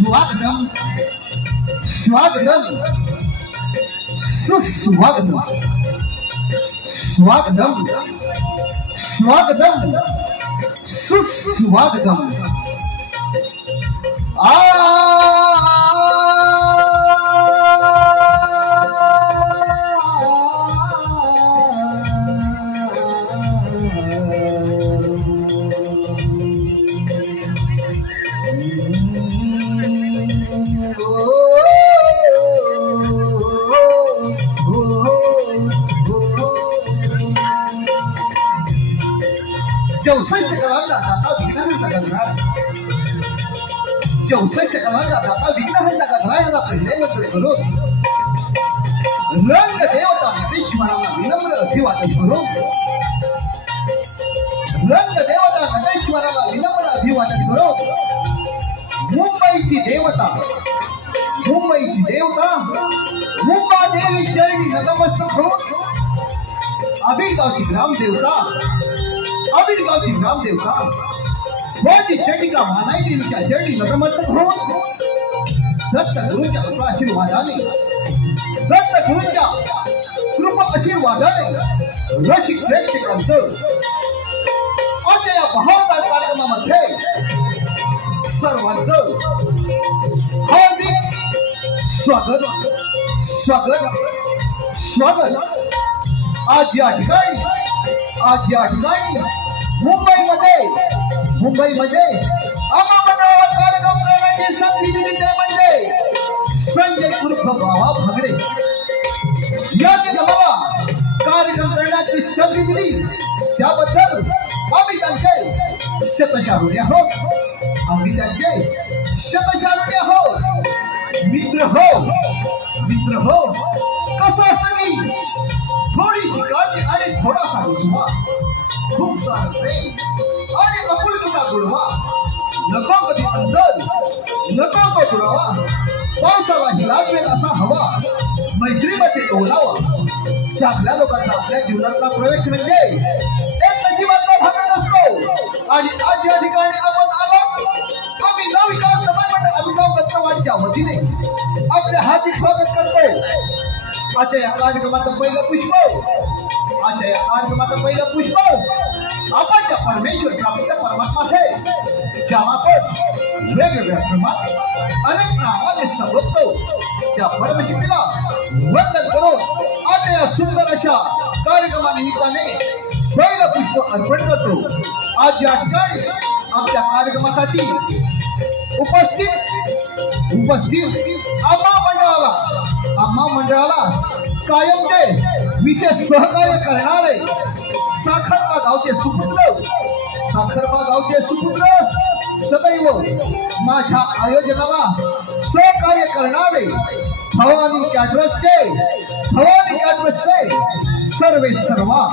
स्वागतम स्वागतम सुस्वागतम स्वागतम स्वागतम सुस्वागतम चौसष्ट कलांना दाता विघ्नहर्ता करणार 64 कलांना दाता विघ्नहर्ता करणार याला पहिले वंदन करून रंग देवता नटेश्वराला विनम्र अभिवादन करून रंग देवता नटेश्वराला विनम्र अभिवादन करून मुंबईची देवता मुंबादेवी चरणी नतमस्तक होऊन आबिरगावची ग्रामदेवता भोजी चंडिका मानाई देवीच्या चरणी नतमस्तक होऊन दत्तगुरूंच्या कृपा आशीर्वादाने रसिक प्रेक्षकांचं आजच्या या बहारदार कार्यक्रमामध्ये सर्वांचं हार्दिक स्वागत आज या ठिकाणी मुंबईमध्ये आम्हा मंडळाला कार्यक्रम करण्याची संधी दिली ते म्हणजे संजय उर्फ बाबा भांगडे यांनी आम्हाला कार्यक्रम करण्याची संधी दिली त्याबद्दल आम्ही त्यांचे शतशारुणी आहोत मित्र हो कसं असतं की थोडीशी काळजी आणि थोडासा रुजवा खूप सारं प्रेम आणि आपुलकीचा गुणवा नको कधी अंतर नको तो पुरावा पावसाला हिलावेल असा हवा मैत्रीमध्ये ओलावा चांगल्या लोकांचा आपल्या जीवनातला प्रवेश म्हणजे एक नशिबातला भाग असतो आणि आज या ठिकाणी आपण आलो आम्ही नवविकास मंडळ अभिनव दत्तवाडीच्या वतीने आपले हार्दिक स्वागत करतो आजच्या या कार्यक्रमाचं पहिलं पुष्प आपण त्या परमेश्वर प्राप्त परमात्मा आहे ज्याला आपण वेगवेगळ्या क्रमात अनेक नावाने संबोधतो त्या परमशक्तीला वंदन करून आजच्या या सुंदर अशा कार्यक्रमानिमित्ताने पहिलं पुष्प अर्पण करतो आज या ठिकाणी आमच्या कार्यक्रमासाठी उपस्थित आम्हा मंडळाला कायमचे विशेष सहकार्य करणारे साखरपा गावचे सुपुत्र सदैव माझ्या आयोजनाला सहकार्य करणारे भवानी कॅटरर्सचे सर्वे सर्वा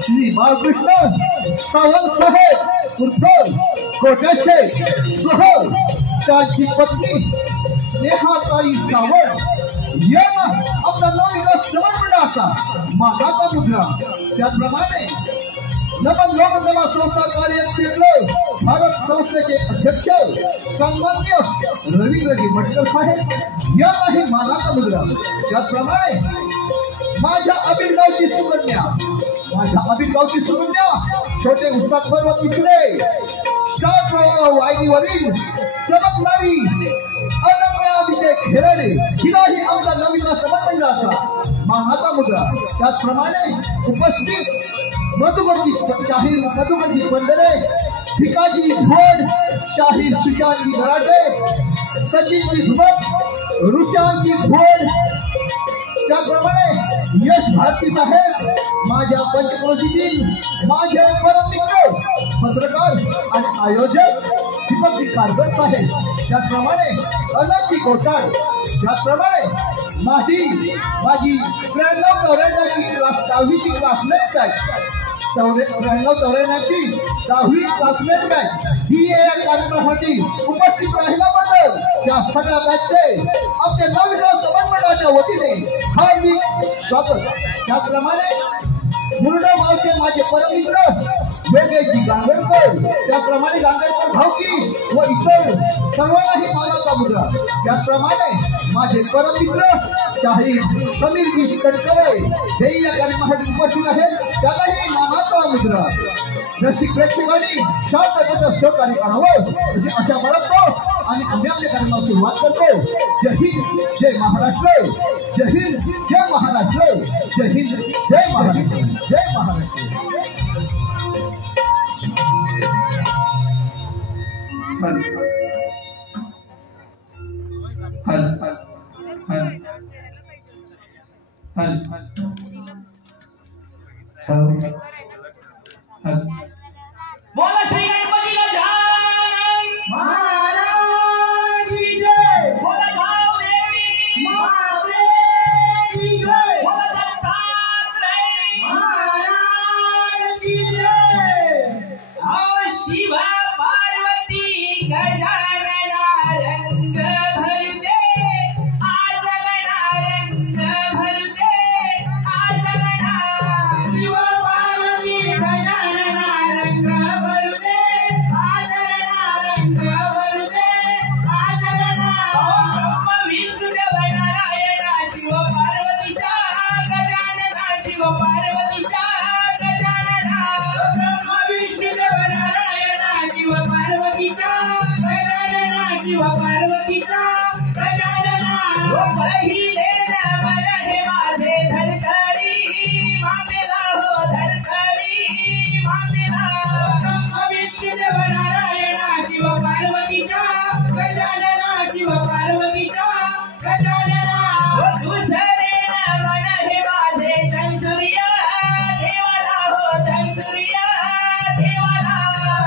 श्री बाळकृष्ण सावंत साहेब उर्फ कोट्याचे सह त्यांची पत्नी स्नेहाताई सावंत यांना आपला नवविकास मंडळाचा मानाचा मुद्रा त्याचप्रमाणे नमन लोककला संस्था कार्यक्षेत्र भारत संस्थेचे अध्यक्ष सन्माननीय रवींद्रजी मटकर साहेब यांनाही मानाचा मुद्रा त्याचप्रमाणे माझ्या आबिरगावची सुकन्या छोटे उस्ताद पर्वत पिचरे स्टार वाहिनीवरील चमकणारी अनन्या विजय खेराडे हिलाही आमचा नवविकास मंडळाचा मानाचा मुद्रा त्याचप्रमाणे उपस्थित मधुमती बंदरे भिकाजी भोड शाहीर सुशांती गराटे सचिन धुमक रुचांती भोड त्याचप्रमाणे यश भारती साहेब माझ्या पंचक्रोशीतील माझे परम मित्र पत्रकार आणि आयोजक दीपक कारगट साहेब त्याचप्रमाणे अनंती कोटाड त्याचप्रमाणे माझी 93-94ची क्लास 10वीची क्लासमेट काय 93-94ची 10वी क्लासमेट काय ही या कार्यक्रमासाठी उपस्थित राहिल्याबद्दल त्या सगळ्या बॅचचे आपल्या नवविकास समन्वयाच्या वतीने हार्दिक स्वागत. त्याप्रमाणे मुरडा गावचे माझे परममित्र योगेशजी गांगरकर, त्याप्रमाणे गांगरकर भावकी व इतर सर्वांनाही मानाचा मुद्रा. त्याप्रमाणे माझे परममित्र शाहीर समीरजी तडकरे हे या कार्यक्रमासाठी उपस्थित आहेत, त्यांनाही मानाचा मुद्रा. रसिक प्रेक्षकांनी शांततेचं सहकार्य करावं अशी आशा बाळगतो आणि आम्ही आपल्या कार्यक्रमाला सुरुवात करतो. जय हिंद, जय महाराष्ट्र. जय हिंद, जय महाराष्ट्र. जय हिंद, जय महाराष्ट्र. जय महाराष्ट्र. बोला श्री गणपती गजानन महाराज की जय. बोला भावदेवी महादेव की जय. बोला दत्तात्रय महाराज की जय. आओ शिव पार्वती गजानना रंग भरते आज गणा रंग भरते आज गणा शिव पार्वती गजानना रंग भरते आज गणा रंग भरते आज गणा. ब्रह्म विष्णू देव नारायणा शिव पार्वतीचा गजानना शिव पार्वतीचा गजानना ब्रह्म विष्णू देव नारायणा शिव पार्वतीचा गजानना शिव पार्वतीचा गजानना. पहिले नमन हे माझे धरतरी मातेला हो धरतरी मातेला ब्रह्म विष्णू देव नारायणा शिव पार्वतीचा गजानना शिव पार्वतीचा गजानना. दुसरे नमन हे माझे धनसुर्य देवाला हो धनसुर्य देवाला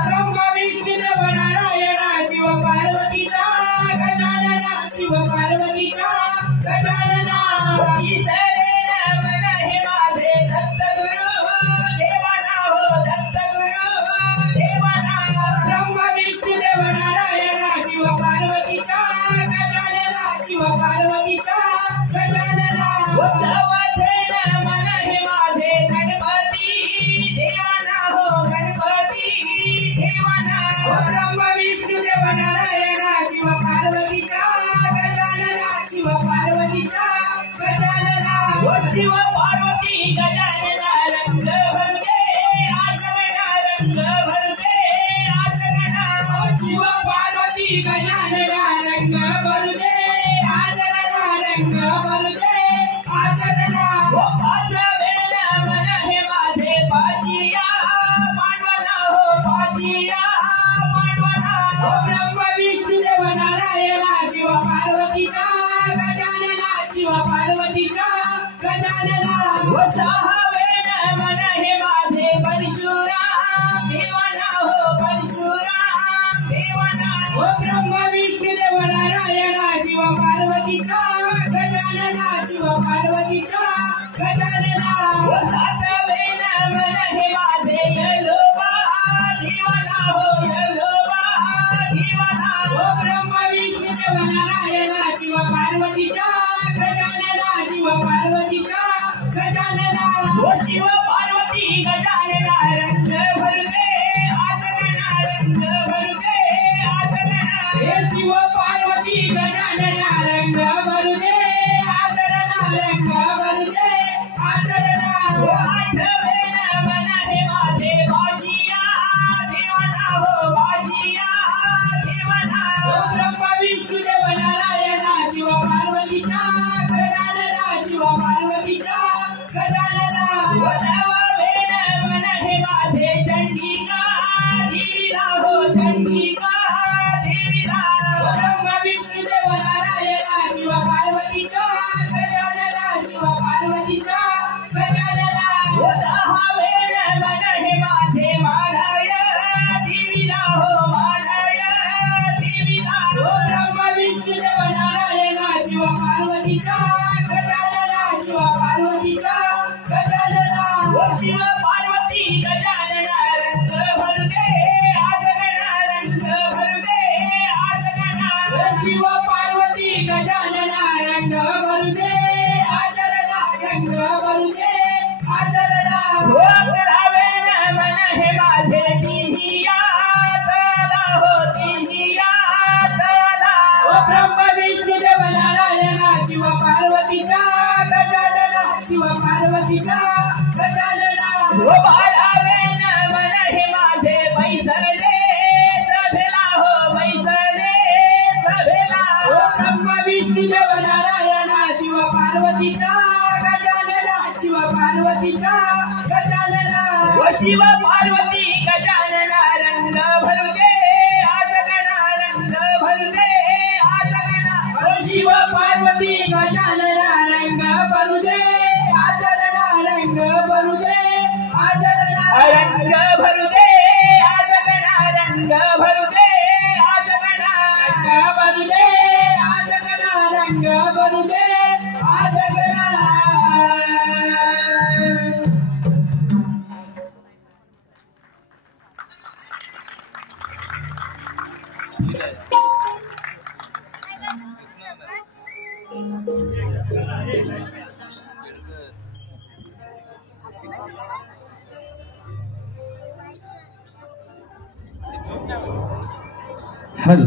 ब्रह्म विष्णू देव नारायणा शिव पार्वतीचा गजानना शिव पार्वतीचा गजानना. तिसरे नमन हे माझे दत्तगुरु देवाला हो दत्तगुरु देवाला ब्रह्म विष्णू देव नारायणा शिव पार्वतीचा गजानना शिव पार्वतीचा गजानना. चौथे नमन हे माझे गणपती देवाला हो गणपती देवाला ब्रह्म विष्णू देव नारायणा शिव पार्वतीचा गजानना शिव पार्वतीचा गजानना. शिव पार्वती गजानना रंग भरते आज गणा रंग भरते आज गणा शिव पार्वती गजानना रंग भरते आज गणा रंग भरते आज गणा. पाचवे नमन हे माझे पाचिया मांडवला हो पाचिया मांडवला ब्रह्म विष्णू देव नारायणा शिव पार्वतीचा गजानना शिव पार्वतीचा गजानना. सहावे नमन हे माझे परशुराम देवाला हो परशुराम देवाला ब्रह्म विष्णू देव नारायणा शिव पार्वतीचा गजानना शिव पार्वतीचा गजानना. सातवे नमन हे माझे यलोबा देवाला हो यलोबा देवाला ब्रह्म विष्णू देव नारायणा शिव पार्वतीचा गजानना शिव पार्वतीचा गजानना. शिव पार्वती गजानना रंग भरते आज गणा रंग भरते आज गणा हे शिव पार्वती गजानना रंग भरते आज गणा रंग भरते आज गणा. आठवे नमन हे माझे बाजिया देवाला हो बाजिया देवाला ब्रह्म विष्णू देव नारायणा शिव पार्वतीचा गजानना शिव पार्वतीचा गजानना. नववे नमन हे माझे चंडिका देवीला हो चंडिका देवीला ब्रह्म विष्णू देव नारायणा शिव पार्वतीचा गजानना शिव पार्वतीचा गजानना. दहावे नमन हे माझे माधय देवीला हो माधय देवीला ब्रह्म विष्णू देव नारायणा शिव पार्वतीचा गजानना शिव पार्वतीचा गजानना हो बाळावे मन हे माझे बैसले सभेला हो बैसले सभेला हो ब्रह्मा विष्णू देव नारायणा शिव पार्वतीचा गजानना शिव पार्वतीचा गजानना हो शिव पार्वती गजानना रंग भरू दे आज गणा रंग भरू दे आज गणा हो शिव पार्वती गजानना रंग भरू दे आज गणा रंग भरू दे आज गणा रंग भरू दे आज गणा रंग भरू दे आज गणा रंग भरू दे आज गणा रंग भरू दे आज गणा हल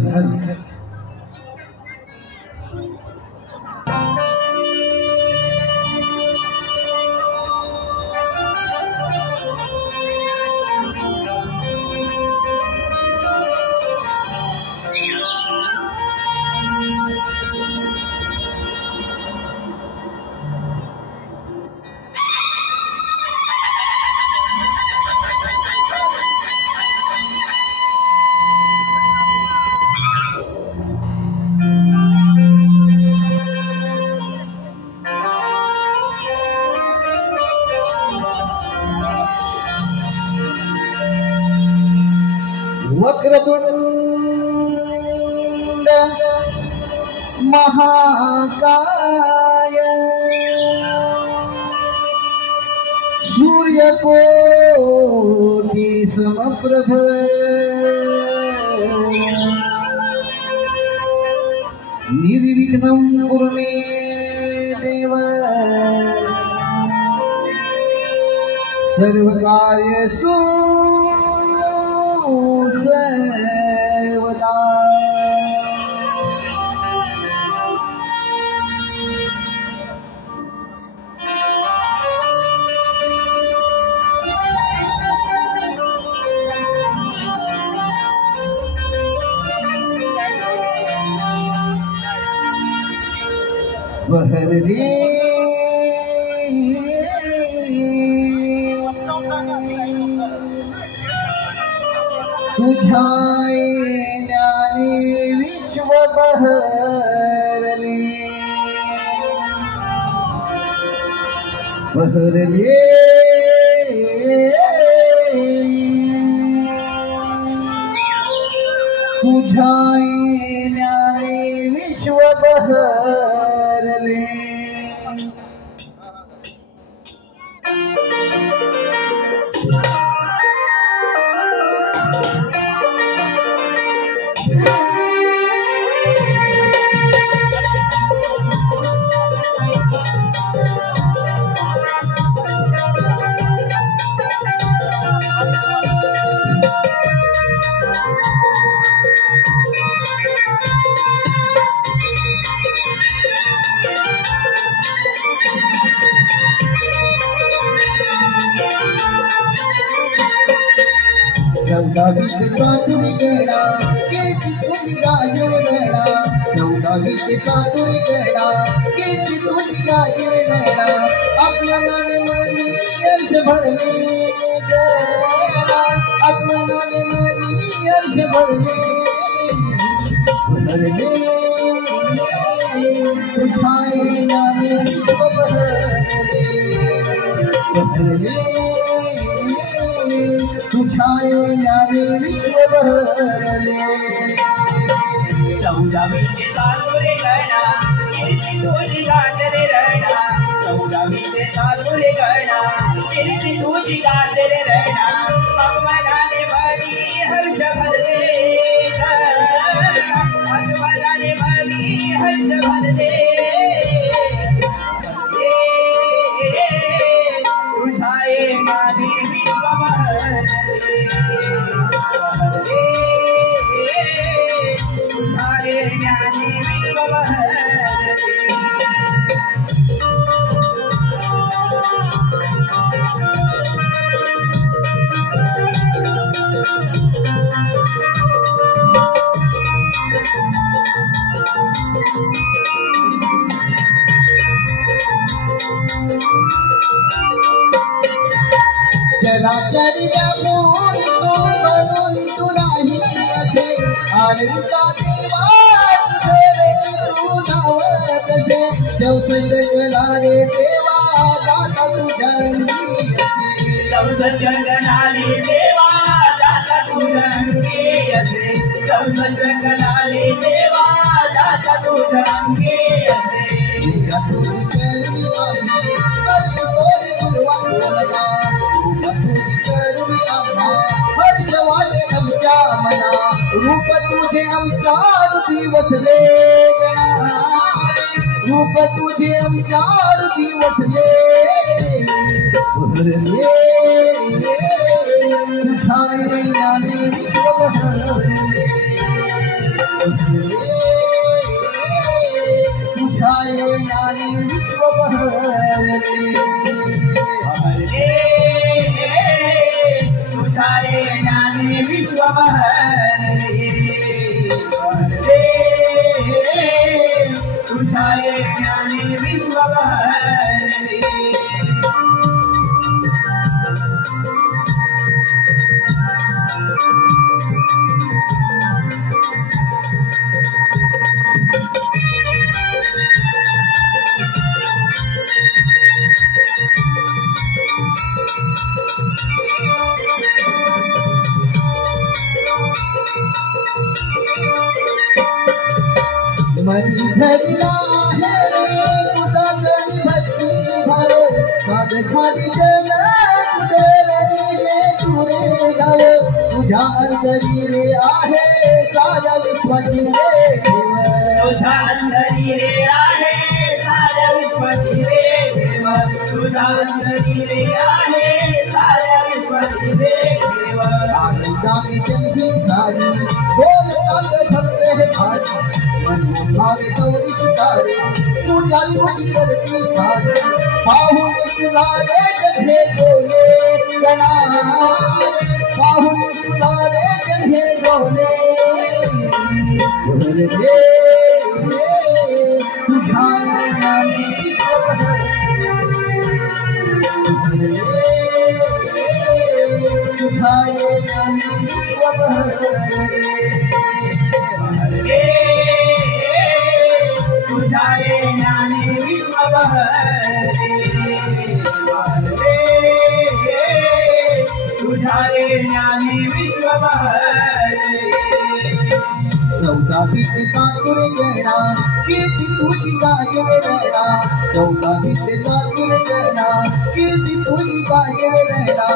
वक्रतुंड महाकाय सूर्यकोटि समप्रभ निर्विघ्नं कुरु मे देव सर्वकार्येषु सर्वदा बहरे तुझाए ज्ञानी विश्व बहरले बहरले तुझाए ज्ञानी विश्व बहरले चौदावी ते कातुरी गळा केची तुझी गाजर गळा चौदावी ते कातुरी गळा केची तुझी गाजर गळा आत्मनाने मनी अर्थ भरले गळा आत्मनाने मनी अर्थ भरले भरले तुझाए ज्ञानी विश्व बहरले बहरले तुझाए ज्ञानी विश्व बहरले चौदावी ते कातुरे गणा कीर्ती तुझी गाजरे रणा चौदावी ते कातुरे गणा कीर्ती तुझी गाजरे रणा भगवानाने मनी हर्ष भरले भगवानाने मनी हर्ष भरले तुझाए ज्ञानी विश्व बहरले तुझाए ज्ञानी विश्व बहरले चराचरी व्यापून तू भरून तुलाही असे आडविता देवा तुझे रणी तू धावत असे चौसष्ट गणारे देवा दाता तुझ्या अंगी असे चौसष्ट गणारे देवा दाता तुझ्या अंगी असे चौसष्ट गणारे देवा दाता तुझ्या अंगी असे तुझी करुणी आम्ही करते तोरी गुरुवा मना तुझी करुणी आम्हा हर्ष वाटे आमच्या मना रूप तुझे आमच्या दिवस रे गणारे रूप तुझे आमच्या दिवस रे तुझ्या येण्याने विश्व बहरले तुझ्या येण्याने विश्व बहरले तुझ्या येण्याने विश्व बहरले तुझ्या येण्याने विश्व बहरले मनी धरला है रे तुझा जनी भक्ती भाव साध खाली जन तुझे रणी रे तुरे गाव तुझ्या अंतरी रे आहे साऱ्या विश्वाची रे देव तुझ्या अंतरी रे आहे साऱ्या विश्वाची रे देव तुझ्या अंतरी रे आहे साऱ्या विश्वाची रे देव आनंदाने जन्मी सारी बोलता भक्त है भारी भावे गौरी सुतारे तुझ्या तुझी करती सारी पाहुणे तुलारे जघे डोले गणारे पाहुणे तुलारे जघे डोले भरले तुझ्या नामे विश्व बहरले तुझ्या नामे विश्व बहरले तुझ्या येण्याने विश्व बहरले तुझ्या येण्याने विश्व बहरले चौदावीत तातुर येणा कीर्ती तुझी गाजरे रहणा चौदावीत तातुर येणा कीर्ती तुझी गाजरे रहणा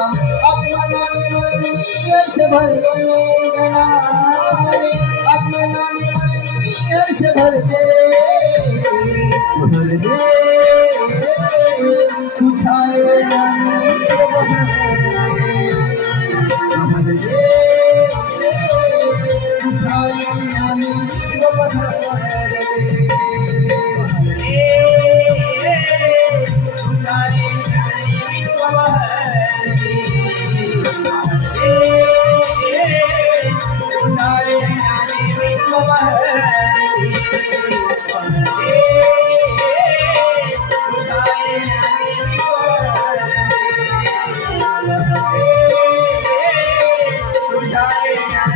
आत्मनाने मनी हर्ष भरले गणारे आत्मनाने मनी हर्ष भरले भरले तुझ्या येण्याने विश्व बहरले भरले तुझ्या येण्याने विश्व बहरले तुझ्या येण्याने विश्व बहरले तुझ्या येण्याने विश्व बहरले तुझ्या येण्याने विश्व तुझ्या येण्याने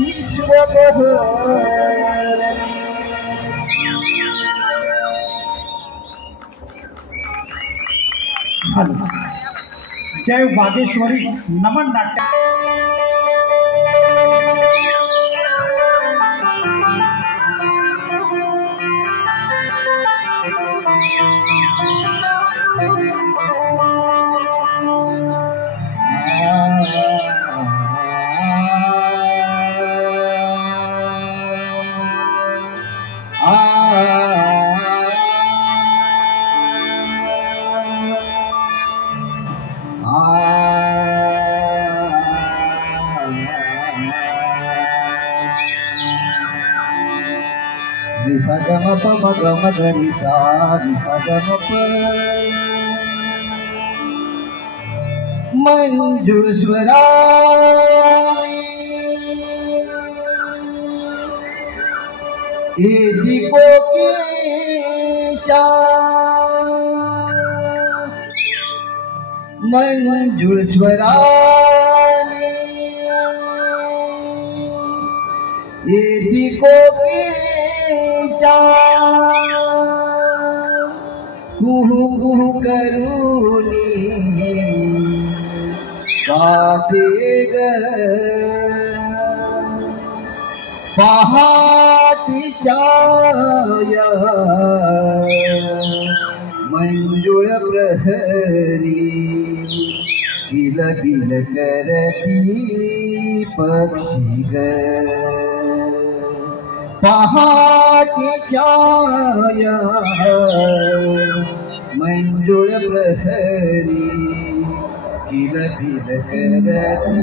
विश्व जय वागेश्वरी नमन नाट्य निसगमप मगम गरिसा निसगमप मंजुळ स्वराने एदी कोकिळेच्या मंजूळ स्वराने एदी कोकिळेच्या कुहू कुहू करूनी गाते ग पहाटीच्या मंजुळ प्रहरी किल किल करती पक्षी ग पहाटीच्या मंजुळ प्रहरी किल किल करती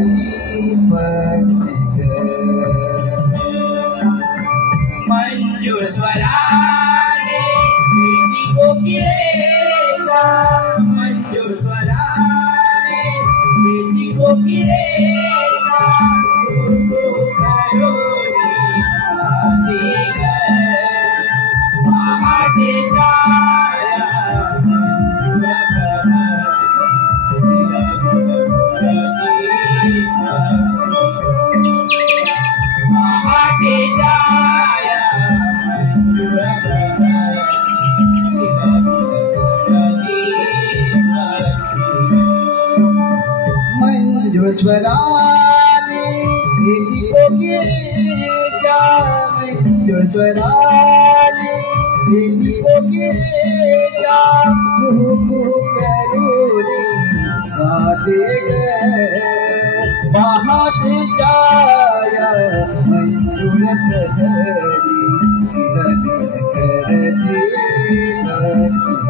पक्षी ग मंजूळ स्वराने एदी कोकिळेच्या मंजूळ स्वराने एदी कोकिळेच्या कुहू करूनी गाते ग पहाटेच्या मंजूळ स्वराने एदी कोकिळेच्या मंजूळ स्वराने एदी कोकिळेच्या कुहू कुहू करूनी गाते ग पहाटेच्या मंजूळ प्रहरी किल किल करती पक्षी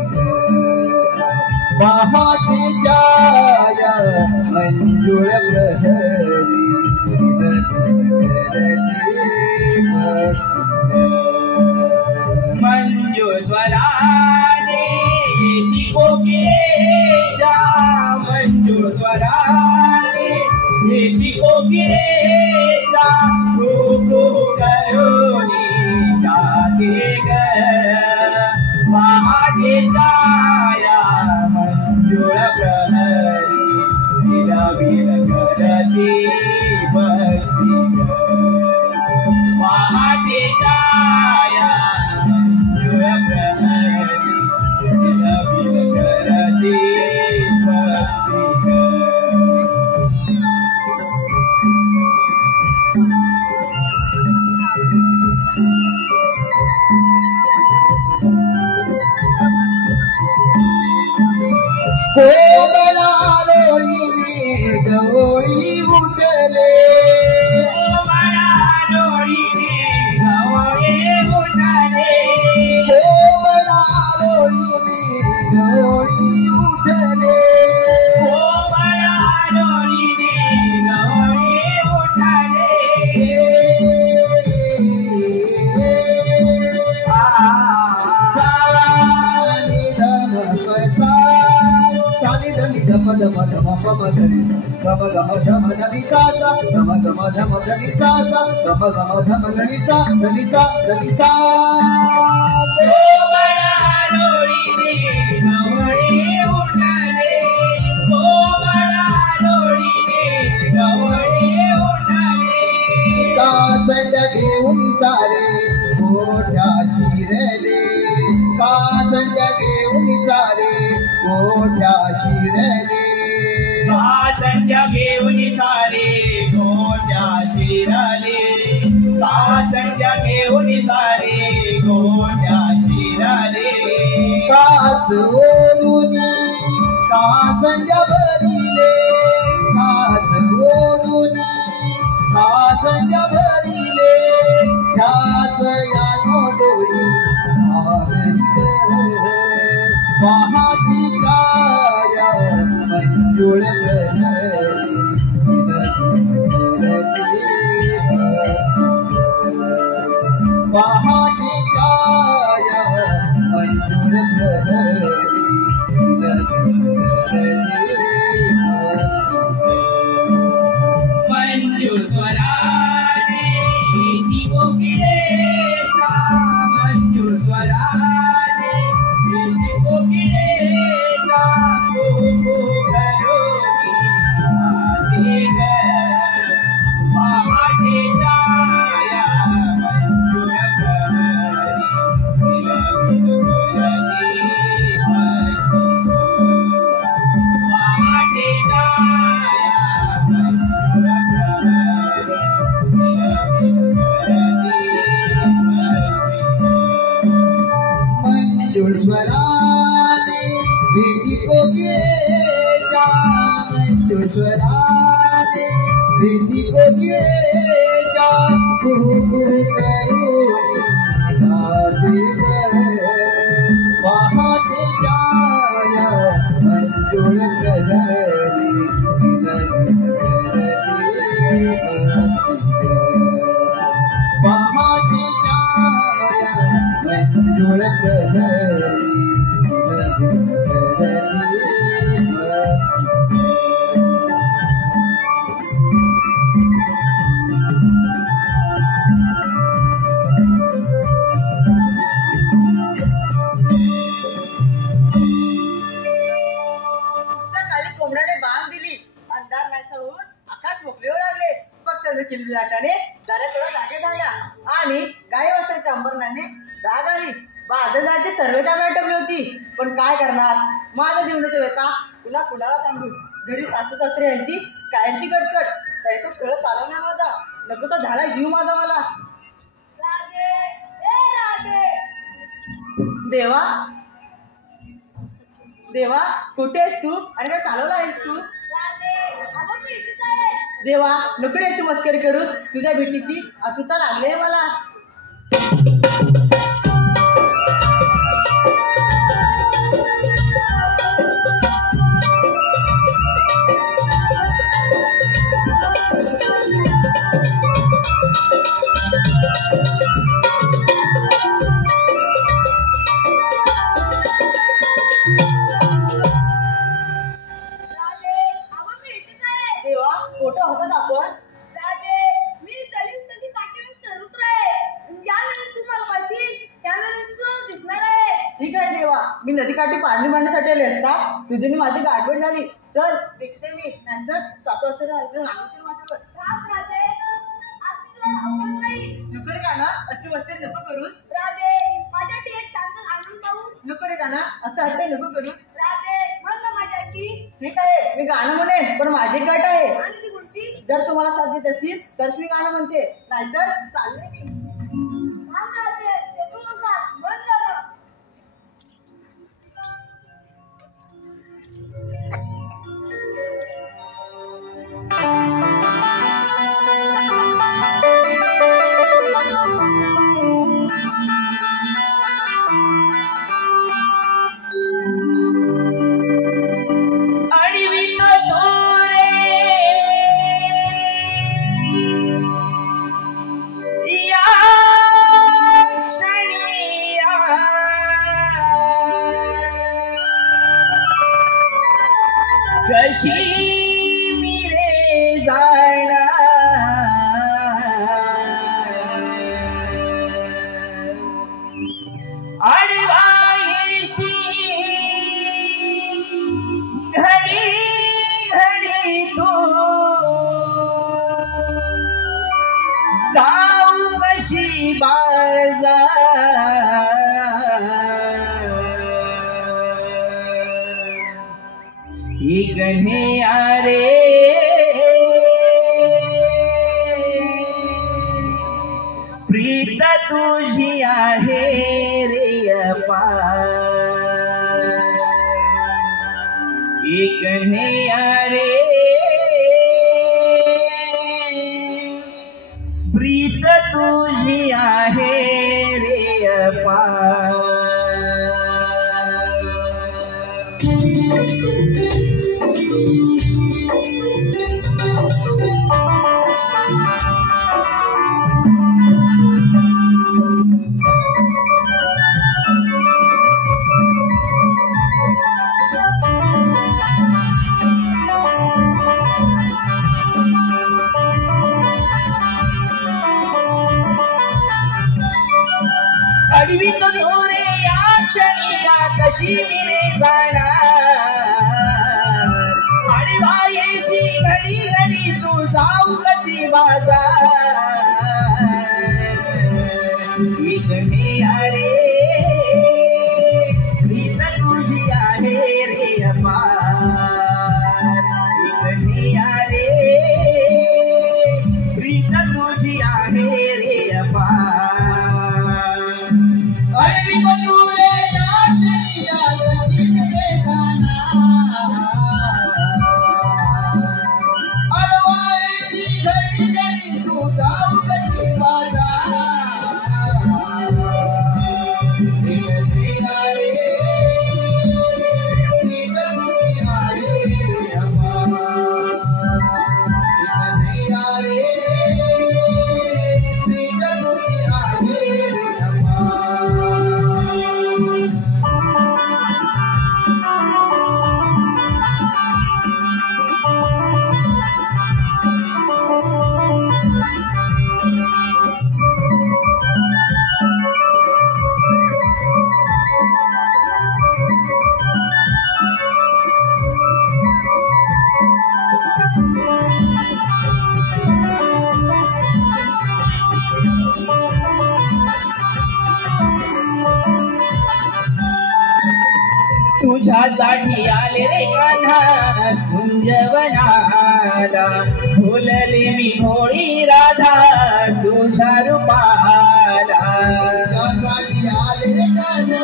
पहाटेच्या मंजूळ प्रहरी किल किल करती पक्षी मंजूळ स्वराने एदी कोकिळेच्या मंजूळ स्वराने एदी कोकिळेच्या कुहू करूनी गाते ग पहाटेच्या मंजूळ प्रहरी किल किल करती पक्षी ग पहाटेच्या मंजूळ प्रहरी किल किल करती पक्षी ग कोमळा रोळीने गवळी उठले कोमळा डोळीने गवळे उठले कोमळा रोळीने गवळी उठले कोमळा डोळीने गवळे उठले धम धम धम पम धरी गम गम धम धनी सा गम गम धम धनी सा गम गम धम धनी सा धनी सा धनी सा कोमळा डोळीने गवळे उठले कोमळा डोळीने गवळे उठले कासंड घेऊन सारे मोठ्या शिरले कासंड घेऊन सारे मोठ्या शिरले कासंड घेऊन सारे गोट्या शिरले कासंड घेऊन सारे गोट्या शिरले कास ओढून कासंड भरिले कास ओढून कासंड भरिले ह्याच या डोळी पहाटीच्या मंजूळ प्रहरी पहाटीच्या मंजूळ प्रहरी मंजूळ स्वरा स्वराने प्रीति कोकिळेच्या कुहू करुणी गाते पहाटे छाया मंजुळ प्रहरी पहाटे छाया मंजुळ प्रहरी किल्लाटाने जरा थोडा जागे झाल्या आणि काही वाजता अंबरनाने राग आली. बादलाची सर्व कामे आटपली होती. पण काय करणार, माझ्या जीवनाची व्यथा तुला कुणाला सांगू. घरी सासू सासरे यांची कायमची कटकट, तरी तो सगळं चालवणार माझा नकोसा झाला जीव माझा मला. देवा देवा कुठे आहेस तू आणि काय चालवला आहेस तू. देवा नको रे अशी मस्करी करूस, तुझ्या भेटीची आतुरता लागली आहे मला. मी नदीकाठी पाणी मांडण्यासाठी आले असता तुझी माझी गाठभेट झाली. चल दिसते मी नंतर सासू असते माझ्यावर नको रे काना अशी मस्ती नको करूस. नको रे काना असं हट्ट नको करूस. ठीक आहे मी गाणं म्हणेन, पण माझी गट आहे. जर तुम्हाला साथ देत असेल तर मी गाणं म्हणते, नाहीतर चालले मी. कशी मिरे जाणार आडवायशी घडी घडी तो जाऊ कशी बाजार गहे आरे प्रीत तुझी आहे रे अपार. गहे आरे प्रीत तुझी आहे रे अपार. अडवी तो धोरे या क्षणीला कशी मिरे जाणार आडवायशी घडी घडी तू जाऊ कशी बाजार. गणे आरे प्रीत तुझी आहे रे अपार. गणे आरे प्रीत तुझी आहे रे अपार. अडवी बंधुरे या साठी आले रे कान्हा कुंजवनाला फुलले मी भोळी राधा तुझ्या रूपाला त्यासाठी आले रे कान्हा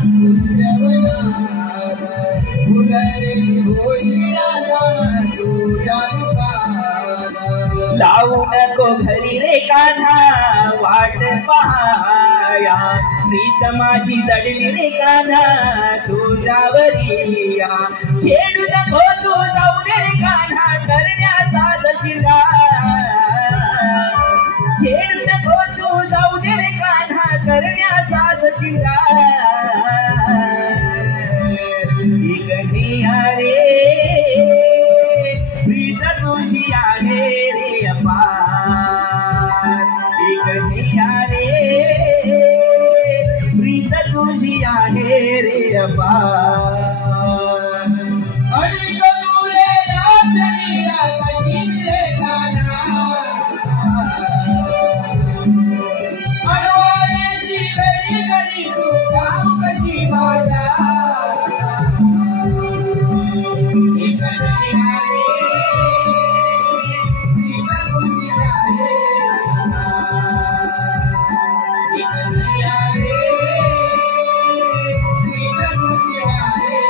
कुंजवनाला फुलले मी भोळी राधा तुझ्या रूपाला लावू नको घरी रे कान्हा वाट पहाया प्रीत माझी जडली रे कान्हा तुझ्यावरिया छेडू नको तू जाऊ दे रे कान्हा करण्याचा शिंगार छेडू नको तू जाऊ दे रे कान्हा करण्याचा शिंगार इकनिया रे प्रीत तुझी आहे रे अपार इकनिया रे प्रीत तुझी आहे रे अपार आणि कतुरे आचणीला कठीण रे कान्हा अडवायची घडी घडी तू काम कशी माझ्या इकनिया रे प्रीत तुझी आहे इकनिया रे प्रीत तुझी आहे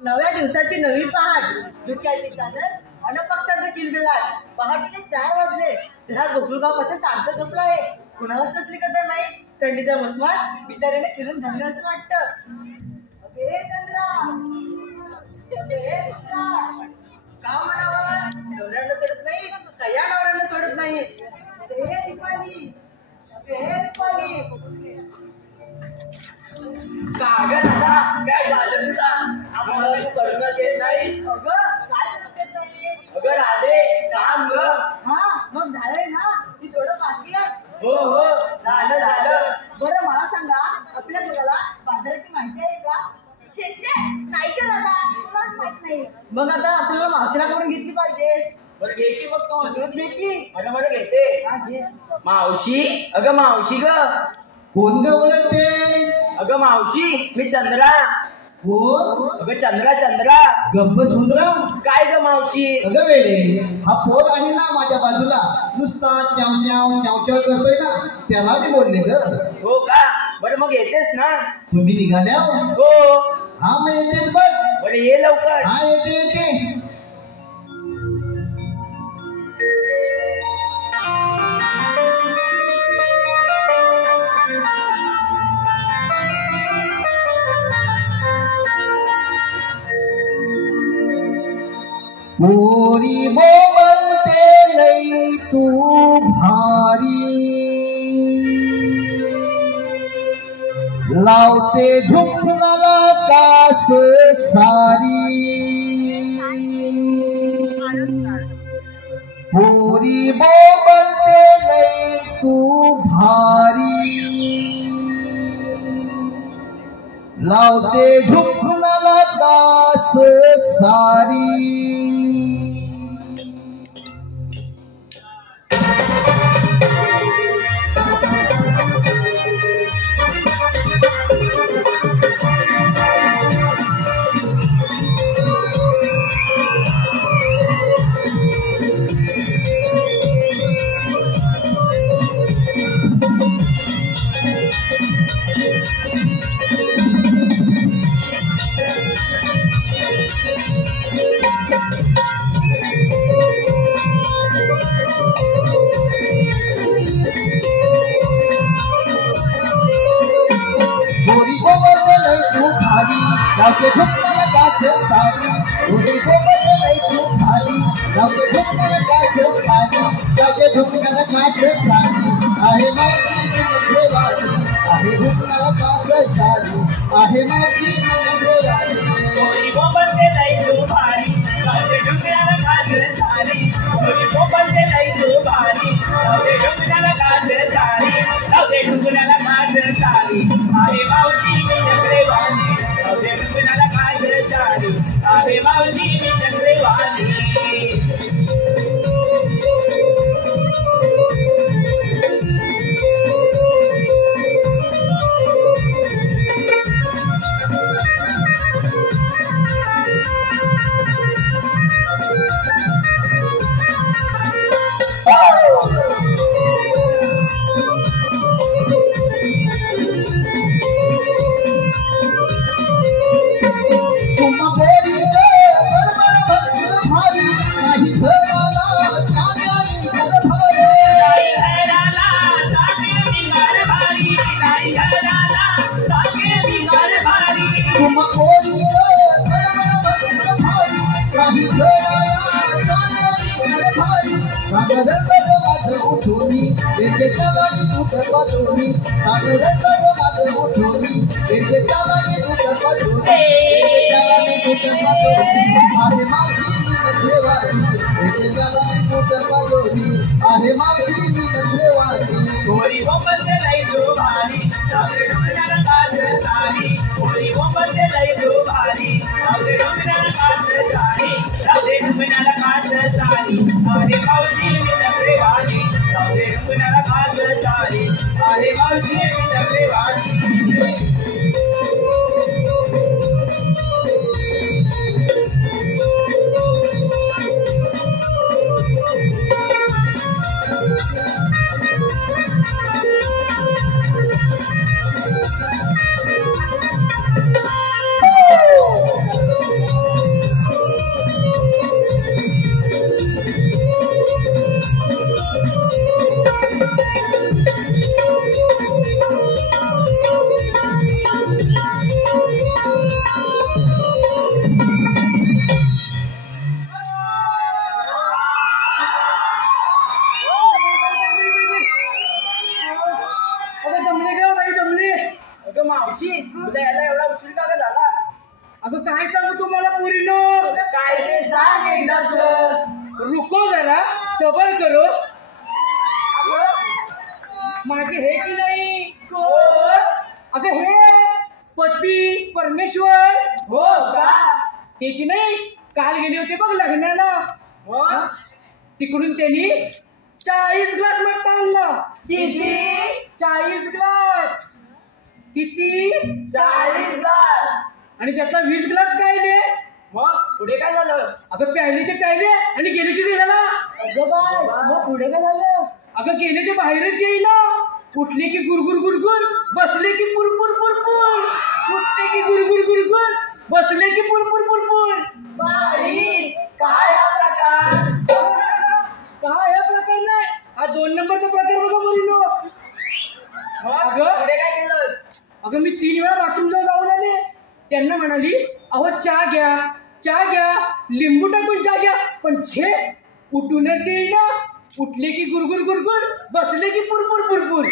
नव्या दिवसाची नवी पहाट धुक्याची चादर अन पक्षाचा किलबिलाट पहाटेचे 4 वाजले तेव्हा गोकुळगाव कसं शांत झोपलं आहे कुणालाच कसली कदर नाही थंडीच्या मोसमात बिचाऱ्याने फिरून धरलं असं वाटतं अबे चंद्रा अबे चंद्रा का म्हणावं नवऱ्यांना सोडत नाही कया नवऱ्यांना सोडत नाही अबे दीपाली अबे दीपाली काग दादा काय झालं तुला आम्हाला तू करूनच येत नाही अगं काय करत नाही अगं राधे काम ग हा मग झालंय ना ती थोडं बाकी आहे हो हो झालं झालं बरं मला सांगा आपल्या मुलाला बाजाराची माहिती आहे का छे नाही का दादा तुलाच माहित नाही मग आता आपल्याला मावशीला करून घेतली पाहिजे बरं घे की मग तू दूध घे की मला मला घेते हा घे मावशी अगं मावशी ग कोण ग ओरडते अगं मावशी मी चंद्रा कोण अगं चंद्रा चंद्रा गप्प सुंदरा काय ग मावशी अगं वेडे हा पोर आहे ना माझ्या बाजूला नुसता चाव चाव चाव चाव करतोय ना त्याला मी बोलले ग हो का बरं मग येतेस ना तुम्ही निघाल्या हो हा मग येतेच बघ बरं ये लवकर हा येते येते पोरी बोलते लई तू भारी लावते ढुंकणाला कास सारी पोरी बोलते लई तू भारी लावते ढुंकणाला कास सारी कोबरलय तू भारी गावचे ढुकणाला गाठ सारी थोडी कोबरलय तू भारी गावचे ढुकणाला गाठ सारी गावचे ढुकणाला गाठ सारी आहे मावशी नखरेवाली आहे ढुकणाला गाठ सारी आहे मावशी नखरेवाली थोडी कोबरलय तू भारी गावचे ढुकणाला गाठ सारी थोडी कोबरलय तू भारी गावचे ढुकणाला गाठ सारी गावचे ढुकणाला गाठ सारी आहे मावशी नखरेवाली गावचे ढुकणाला गाठ सारी आहे मावशी नखरेवाली उठोनी एके चालानी दूध पाजोनी सागरंग माझं उठोनी एके चालानी दूध पाजोनी एके चालानी दूध पाजोनी आहे मावशी मी नखरेवाली एके चालानी दूध पाजोनी आहे मावशी मी नखरेवाली थोडी कोबरलय तू भारी गावचे ढुकणाला गाठ सारी थोडी कोबरलय तू भारी गावचे ढुकणाला गाठ सारी गावचे ढुकणाला गाठ सारी आहे मावशी मी नखरेवाली गावचे ढुकणाला गाठ सारी आहे मावशी मी नखरेवाली मावशी तुला यायला एवढा उशीर का झाला अगं काय सांगू तुम्हाला पुरीनो काय ते सांग एकदाच रुको जरा सबर करो माझे हे की नाही अगं हे पती परमेश्वर हो का ते की नाही काल गेले होते बघ लग्नाला तिकडून त्यांनी 40 ग्लास मट्टा आणला किती 40 ग्लास किती 40 ग्लास आणि त्यातला 20 ग्लास प्यायले मग पुढे काय झालं अगं प्यायले ते प्यायले आणि गेले ते झाला अगं बाय मग पुढे काय झालं अगं गेले ते बाहेरच येईना उठले की गुरगुर गुरगुर बसले की पुरपुर पुरपुर उठले की गुरगुर गुरगुर बसले की पुरपुर पुरपुर बाई काय हा प्रकार काय हा प्रकार नाही हा 2 नंबरचा प्रकार बघा मुलीनो पुढे काय केलं अगं मी 3 वेळा बाथरूमला जाऊन आले त्यांना म्हणाली अहो चहा घ्या लिंबू टाकून चहा घ्या पण छे उठूनच देईना उठले की गुरगुर गुरगुर बसले की पुरपुर पुरपुर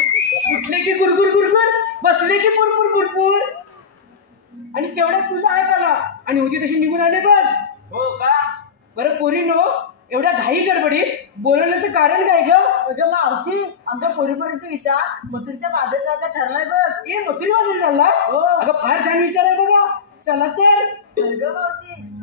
उठले की गुरगुर गुरगुर बसले की पुरपुर पुरपुर आणि तेवढ्यात तुझं ऐकायला आणि होती तशी निघून आले बघ हो का बरं पोरीनो एवढ्या घाई गडबडीत बोलवण्याचं कारण काय ग अगं मावशी आमच्या पोरीपोरीचा विचार मथुरीच्या बाजार जायला ठरलाय बघ ए मथुरी बाजार चालला हो. अगं फार छान विचार आहे बघा चला तर अगं मावशी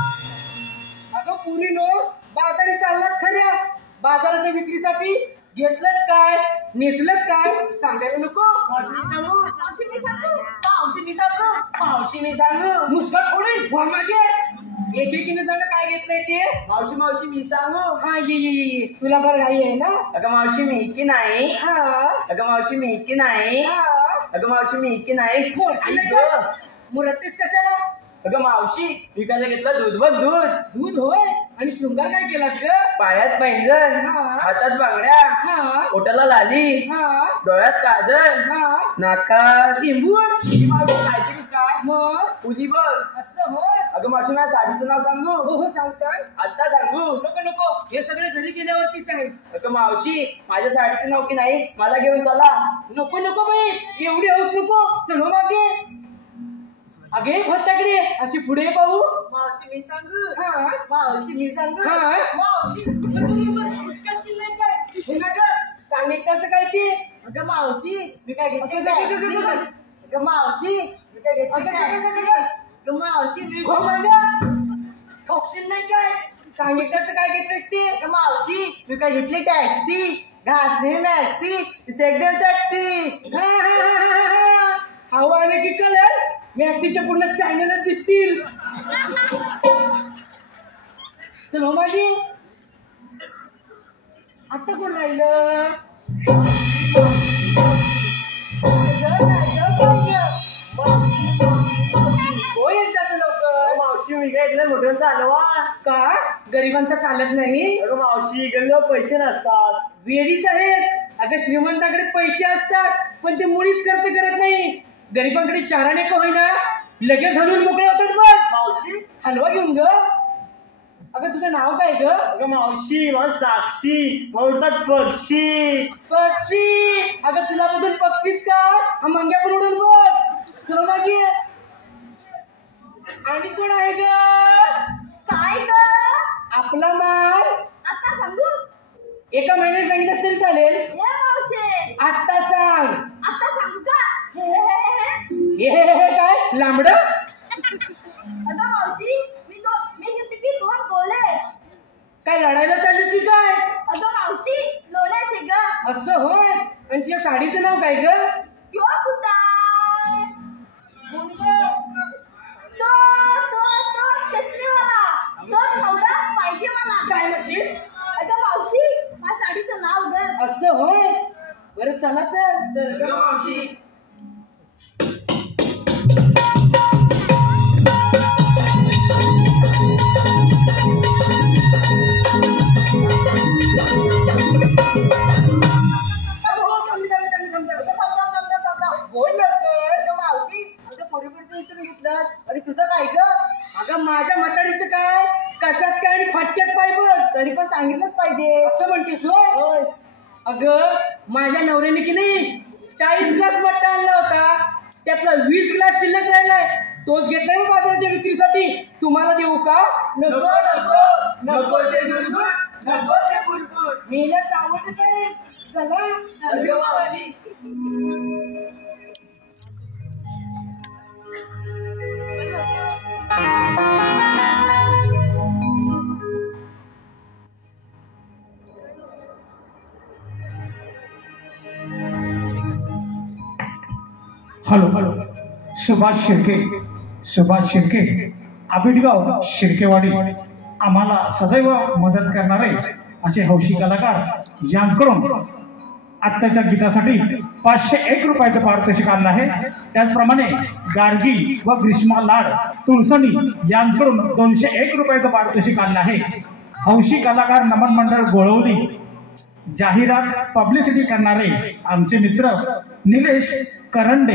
अगं पुरीनो बाजारी चाललात खऱ्या बाजाराच्या विक्रीसाठी घेतलं काय नेसलं काय सांगायला नको मावशी मी सांगू मावशी मी सांगू मुस्कट फोडील वा मागे एकेकीने झालं काय घेतलंय ते मावशी मी सांगू हा ये तुला बरं घाई आहे ना अगं मावशी मी की नाही हा अगं मावशी मी की नाही हा अगं मावशी मी की नाही फोडशील आई का? गं. मुरट्टीस कशाला? अगं मावशी विकायला घेतलं दूध बघ दूध. दूध होय. आणि शृंगार काय केलास ग? पायात पैंजण, हा. हातात बांगड्या, हा पोटाला लाली, हा डोळ्यात काजळ, हा नाकात शिंबूड. मावशी काय केलीस काय? मग उली बघ. असं होय. अगं मावशी माझ्या साडीचं नाव सांगू? हो हो सांग सांग. आता सांगू? नको नको हे सगळे घरी गेल्यावरती सांग. अगं मावशी माझ्या साडीचं नाव की नाही मला घेऊन चला. नको नको बाई एवढी हौस नको. चल हो मागे. अगे फत्ताकडे अशी पुढे पाहू. मावशी मी सांगू. हा मावशी मी सांगू. हा. मावशी हे ना ग सांग एक कसं काय ते. अगं मावशी मी काय घेतली अगं, अगं, अगं, अगं, अगं. अगं मावशी मी काय घेतली अगं, अगं, अगं, काय? अगं. अगं मावशी मी हो माझ्या ठोकशील नाही काय. सांग एक कसं काय घेतलंस ते. अगं मावशी मी काय घेतली टॅक्सी घातली मॅक्सी एकदम टॅक्सी. हवा आले की कलर मॅक्सीच्या पूर्ण चॅनलच दिसतील. चल हो माझी. आता कोण राहिलं. हो येत जातं लवकर. मावशी मी काय इथलं मोठं चालवा. का गरिबांचा चालत नाही. अगं मावशी गल्लो पैसे नसतात. वेळीच आहेस. अगं श्रीमंताकडे पैसे असतात पण ते मुळीच खर्च करत नाही. गरिबांकडे चाराने का होईना लगेच हलवून मोकळे होतात बघ. मावशी हलवा घेऊन ग. अगं तुझं नाव काय ग. अगं मावशी मला साक्षी म्हणतात पक्षी. पक्षी. अगं तुला बघून पक्षीच का हा मंग्या पण उडून बघ. चला मागे. आणि कोण आहे ग. काय ग. आपला माल आता सांगू. एका महिन्यात सांगितलं तरी चालेल. हे मावशे आता सांग. आता सांगू का. हे हे काय लांबड. अगं मावशी मी घेतली की 2 बोले. काय लढायला चाललीस की काय. अगं मावशी लोण्याचे ग. असं होय. आणि तुझ्या साडीचं नाव काय ग. किंवा कुठाय तो चष्मेवाला तो नवरा पाहिजे मला. काय म्हणतेस. अगं मावशी माझ्या साडीचं नाव ग. असं होय. बरं चला तर. मावशी बोल लवकर. अगं मावशी अगं पोरीपुरतं विचारून घेतलं आणि तुझं काय ग. अगं माझ्या म्हातारीचं काय कशाच काय आणि फाटक्यात पाय बघ. तरी पण सांगितलंच पाहिजे. असं म्हणतेस होय. होय. अगं माझ्या नवऱ्याने की नाही 40 ग्लास मट्टा आणला होता. त्यातला 20 ग्लास शिल्लक राहिलाय. तोच घेतलाय मी बाजाराच्या विक्रीसाठी. तुम्हाला देऊ का. नको नको नको ते गुलगुल नको ते बुलबुल. मेल्याच आवडत आहे. चला. अगं मावशी हॅलो हॅलो. सुभाष शिर्के आबिटगाव शिर्केवाडी. आम्हाला सदैव मदत करणारे असे हौशी कलाकार यांच्याकडून आत्ताच्या गीतासाठी 501 रुपयाचं पारितोषिक आणलं आहे. त्याचप्रमाणे गार्गी व ग्रीष्मा लाड तुळसणी यांच्याकडून 201 रुपयाचं पारितोषिक आणलं आहे. हौशी कलाकार नमन मंडळ गोळवली जाहिरात पब्लिसिटी करणारे आमचे मित्र निलेश करंडे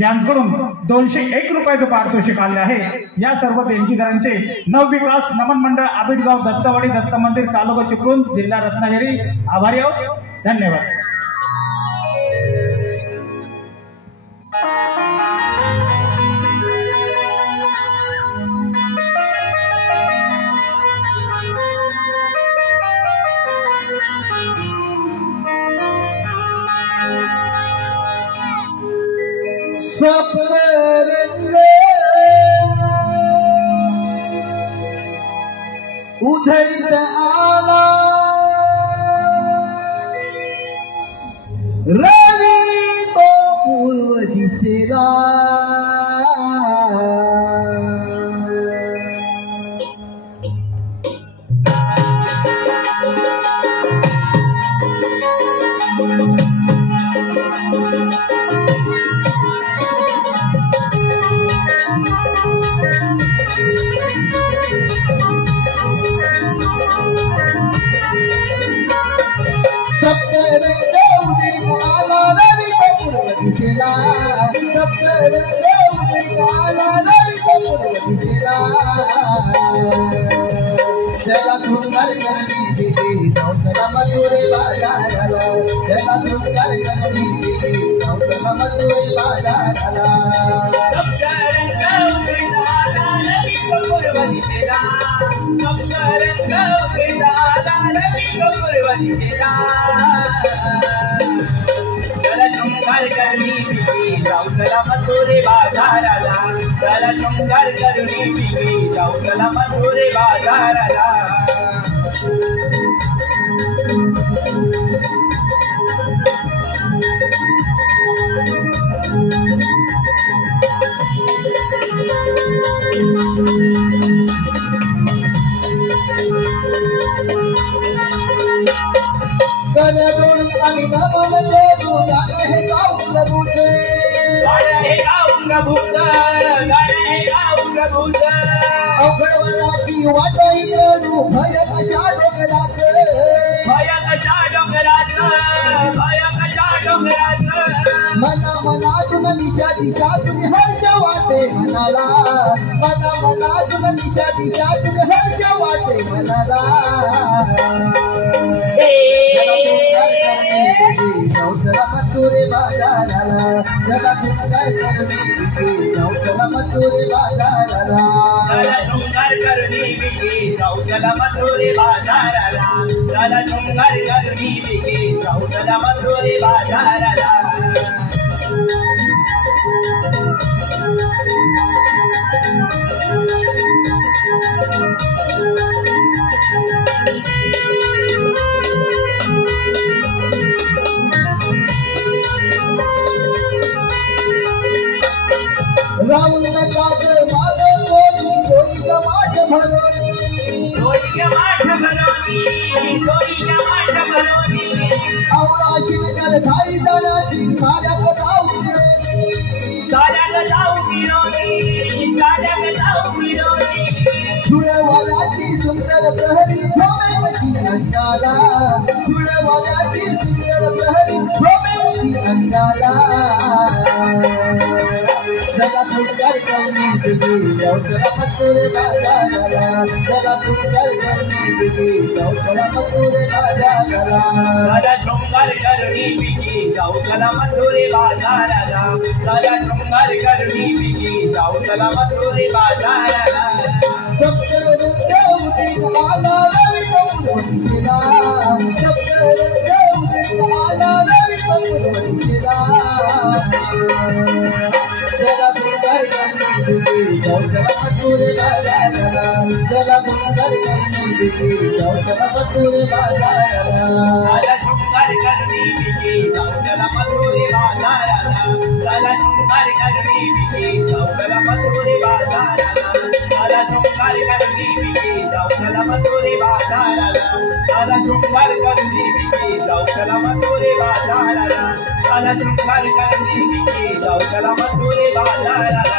यांच्याकडून 201 रुपयाचं पारितोषिक आले आहे. या सर्व देणगीदारांचे नवविकास नमन मंडळ आबिटगाव दत्तवाडी दत्त मंदिर तालुका चिपळूण जिल्हा रत्नागिरी आभारी आहोत. धन्यवाद. सपरंगे उधळीत आला रवी तो पूर्व दिसेला सप्तरंग उदयाला रवी पूर्व दिशेला सप्तरंग उदयाला रवी पूर्व दिशेला जगा शृंगार करणी देवी नवतला मथुरे बाजाराला जगा शृंगार करणी देवी नवतला मथुरे बाजाराला सप्तरंग उदयाला रवी पूर्व दिशेला सप्तरंग उदयाला रवी पूर्व दिशेला चला शृंगार करणी बिगी जाऊ चला मथुरे बाजाराला चला शृंगार करणी बिगी जाऊ चला मथुरे बाजाराला कनडोळ आणि नवलचे गाणे हे गाव प्रभूचे गाणं हे गाव प्रभूचं अवघडवनाची वाटही करू भय कशा डोंगरात भय कशा डोंगरात मनातून दिशातून हर्ष वाटे मनाला मनातून दिशातून हर्ष वाटे मनाला चला मथुरे बाजाराला चला शृंगार करणी चला मथुरे बाजाराला चला शृंगार करणी बिगी जाऊ चला मथुरे बाजाराला चला शृंगार करणी बिगी जाऊ चला मथुरे बाजाराला रावण काग माग कोणी कोई माठ भरोनी औरा शिवकर धाई जाण्याची साऱ्या धुळवाल्याची सुंदर प्रहरी झोमेवची अंगाला धुळवाल्याची सुंदर प्रहरी झोमेवची अंगाला चला शृंगार करणी बिगी जाऊ चला मथुरे बाजाराला चला शृंगार करणी बिगी जाऊ चला मथुरे बाजाराला चला शृंगार करणी बिगी जाऊ चला मथुरे बाजाराला चला शृंगार करणी बिगी जाऊ चला मथुरे बाजाराला सप्तरंग उदयाला रवी पूर्व दिशेला सप्तरंग उदयाला रवी पूर्व दिशेला चला शृंगार करणी बिगी जाऊ चला मथुरे बाजाराला चला शृंगार करणी बिगी जाऊ चला मथुरे बाजाराला चला शृंगार करणी बिगी जाऊ चला मथुरे बाजाराला चला शृंगार करणी बिगी जाऊ चला मथुरे बाजाराला चला शृंगार करणी बिगी जाऊ चला मथुरे बाजाराला चला शृंगार करणी बिगी जाऊ चला मथुरे बाजाराला चला शृंगार करणी बिगी जाऊ चला मथुरे बाजाराला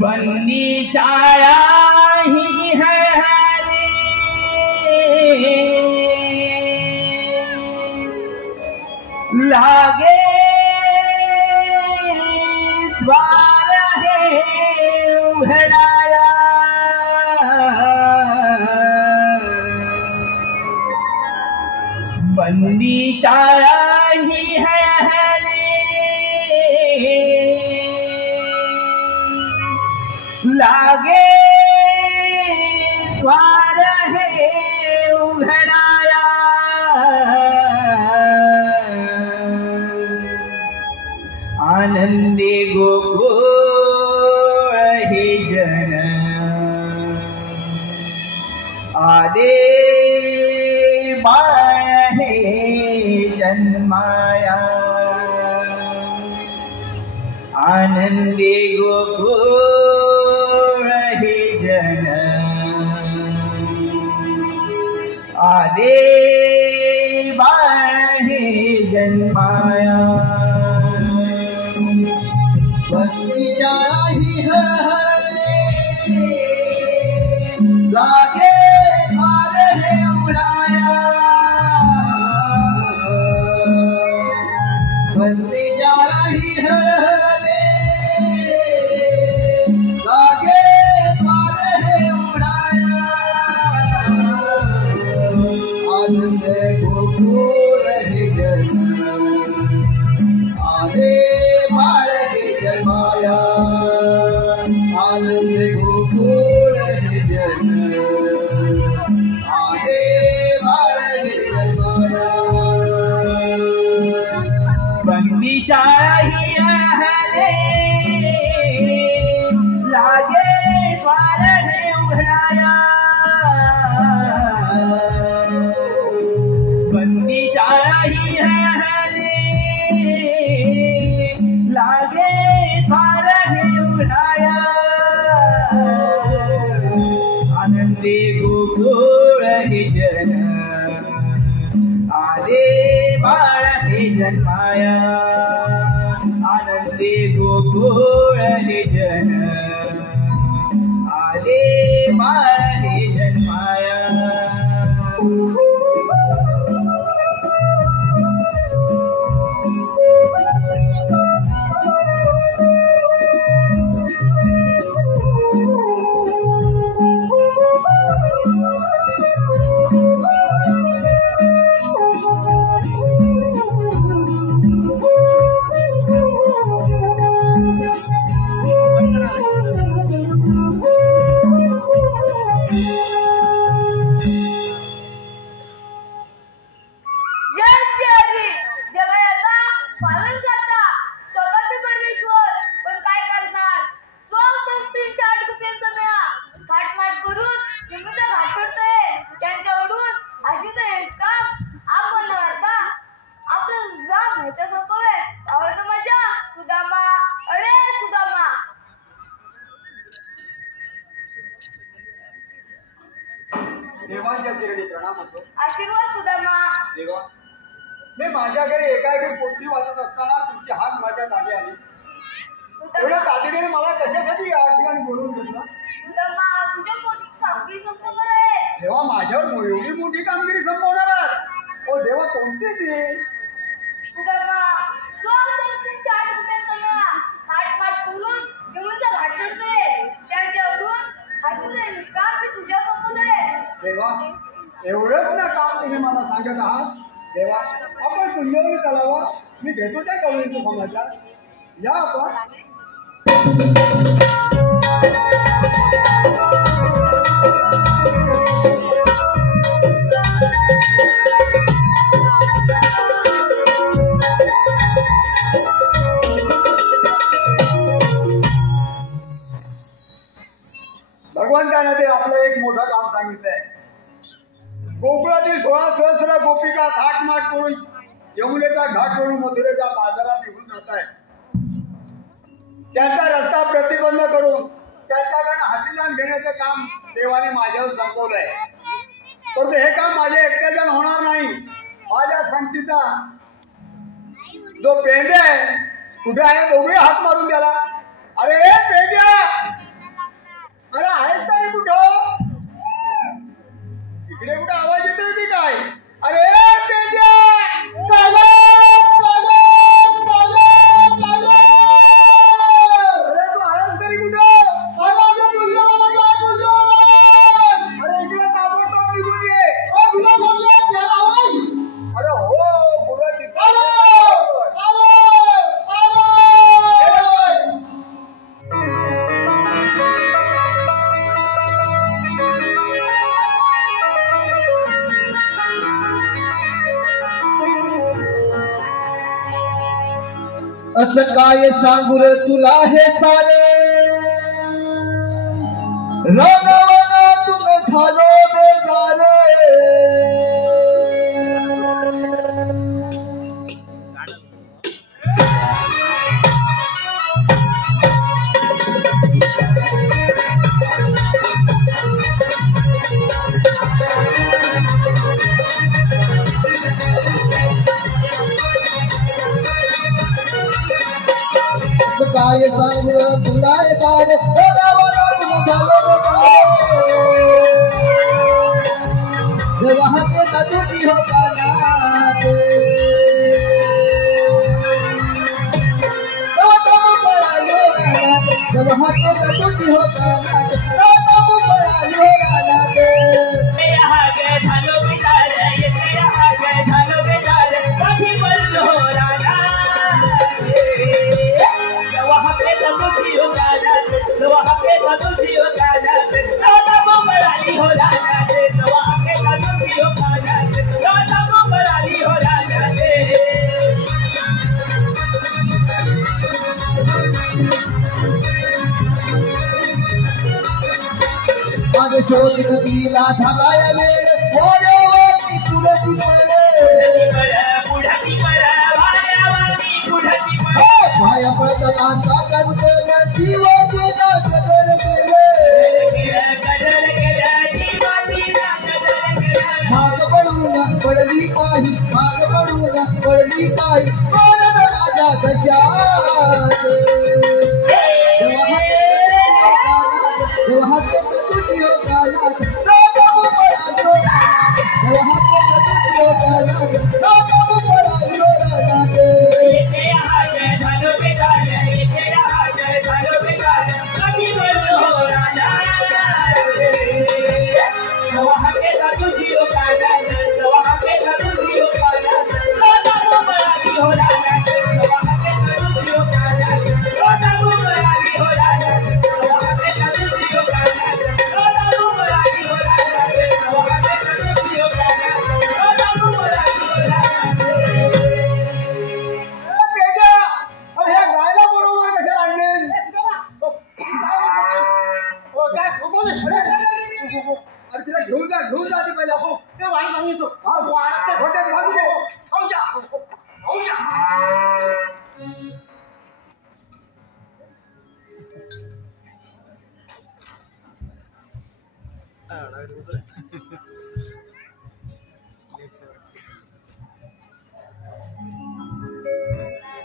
बंदी शाळा ही है लागे द्वार है उघडाया बंदी शाळा ही है ला लागे द्वार है उघडाया आनंदी गोकुळ हे जन आदे बाळ हे जन्माया आनंदी गोकुळ हे जन आदे बाळ हे जन्माया बंदी शाळा ही हळहळले लागे द्वार हे उघडाया बंदी शाळा ही हळहळले लागे द्वार हे उघडाया आनंद गोकुळ हे जन आदे बाळ हे जन्माया आनंद गोकुळ हे जन आदे बाळ हे जन्माया बंदी शाळा ही हळहळले लागे द्वार हे उघडाया बंदी शाळा ही हळहळले लागे द्वार हे उघडाया आनंदी गोकुळ हे जन आदे बाळ हे जन्माया आनंदी गोकुळ हे जन आदे बाळ हे जन्माया देवांच्या चरणी प्रणाम होतो. आशीर्वाद सुदामा. देवा, मी माझ्या घरी एकाएकी पोथी वाचत असताना तुमची हात माझ्या दाढी आली. एवढ्या तातडीने मला कशासाठी या ठिकाणी बोलवून घेतलं? सुदामा, तुझ्या पोटी कामगिरी संपवणार आहे. देवा, माझ्यावर एवढी मोठी कामगिरी संपवणार आहात? ओ देवा, कोणती ती? सुदामा, जो संस्कृत शाळेत रुपयांचा मेळा थाटमाट करून निमुळचा घाट चढते त्यांच्यावरून हसले निष्काम मी तुझ्या संपवलंय. देवा, एवढंच ना काम तुम्ही मला सांगत आहात? देवा, आपण पुण्यवणी चालावा. मी घेतो त्या कवळीचं समाचार. या आपण. भगवंताने ते आपलं एक मोठं काम सांगितलंय. गोकुळातील 16 सहस्र गोपिका थाटमाट करून यमुनेचा घाट सोडून मथुरेच्या बाजारात निघून जात आहे. त्यांचा रस्ता प्रतिबंध करून त्यांच्याकडनं हासीदान घेण्याचं काम देवाने माझ्यावर संपवलंय. परंतु हे काम माझ्या एकट्याच्यानं होणार नाही. माझ्या संगतीचा जो पेंद्या आहे कुठे आहे? बघूया, हात मारून त्याला. अरे पेंद्या, अरे आहेस का रे कुठं? इकडे कुठे आवाज येतोय की काय? अरे पेंद्या, असं काय सांगू रे तुला हे सारे रागावनातून झालो बेजारे काय सांगू रे तुला हे सारे रागावनातून झालो बेजारे जेव्हा ते तुझी होता ना ते जब हाथे तुझी होता ना तब परायो गाना दे यहाँ के ढालो बिचार ये यहाँ के ढालो बिचार कभी बंद हो राना वहाँ पे तबुची हो गाना वहाँ पे तबुची हो गाना तब बड़ाली हो राना वहाँ पे तबुची हो गाना तब बड़ाली हो राना माझे शोध नदीला झालाय वेळ वाऱ्यावरती पुढची पाया पडताना करते जीवाची कदर केले माग पडून पडली काही माग पडून पडली काही कोण राजा गजात जेव्हा तुझी होता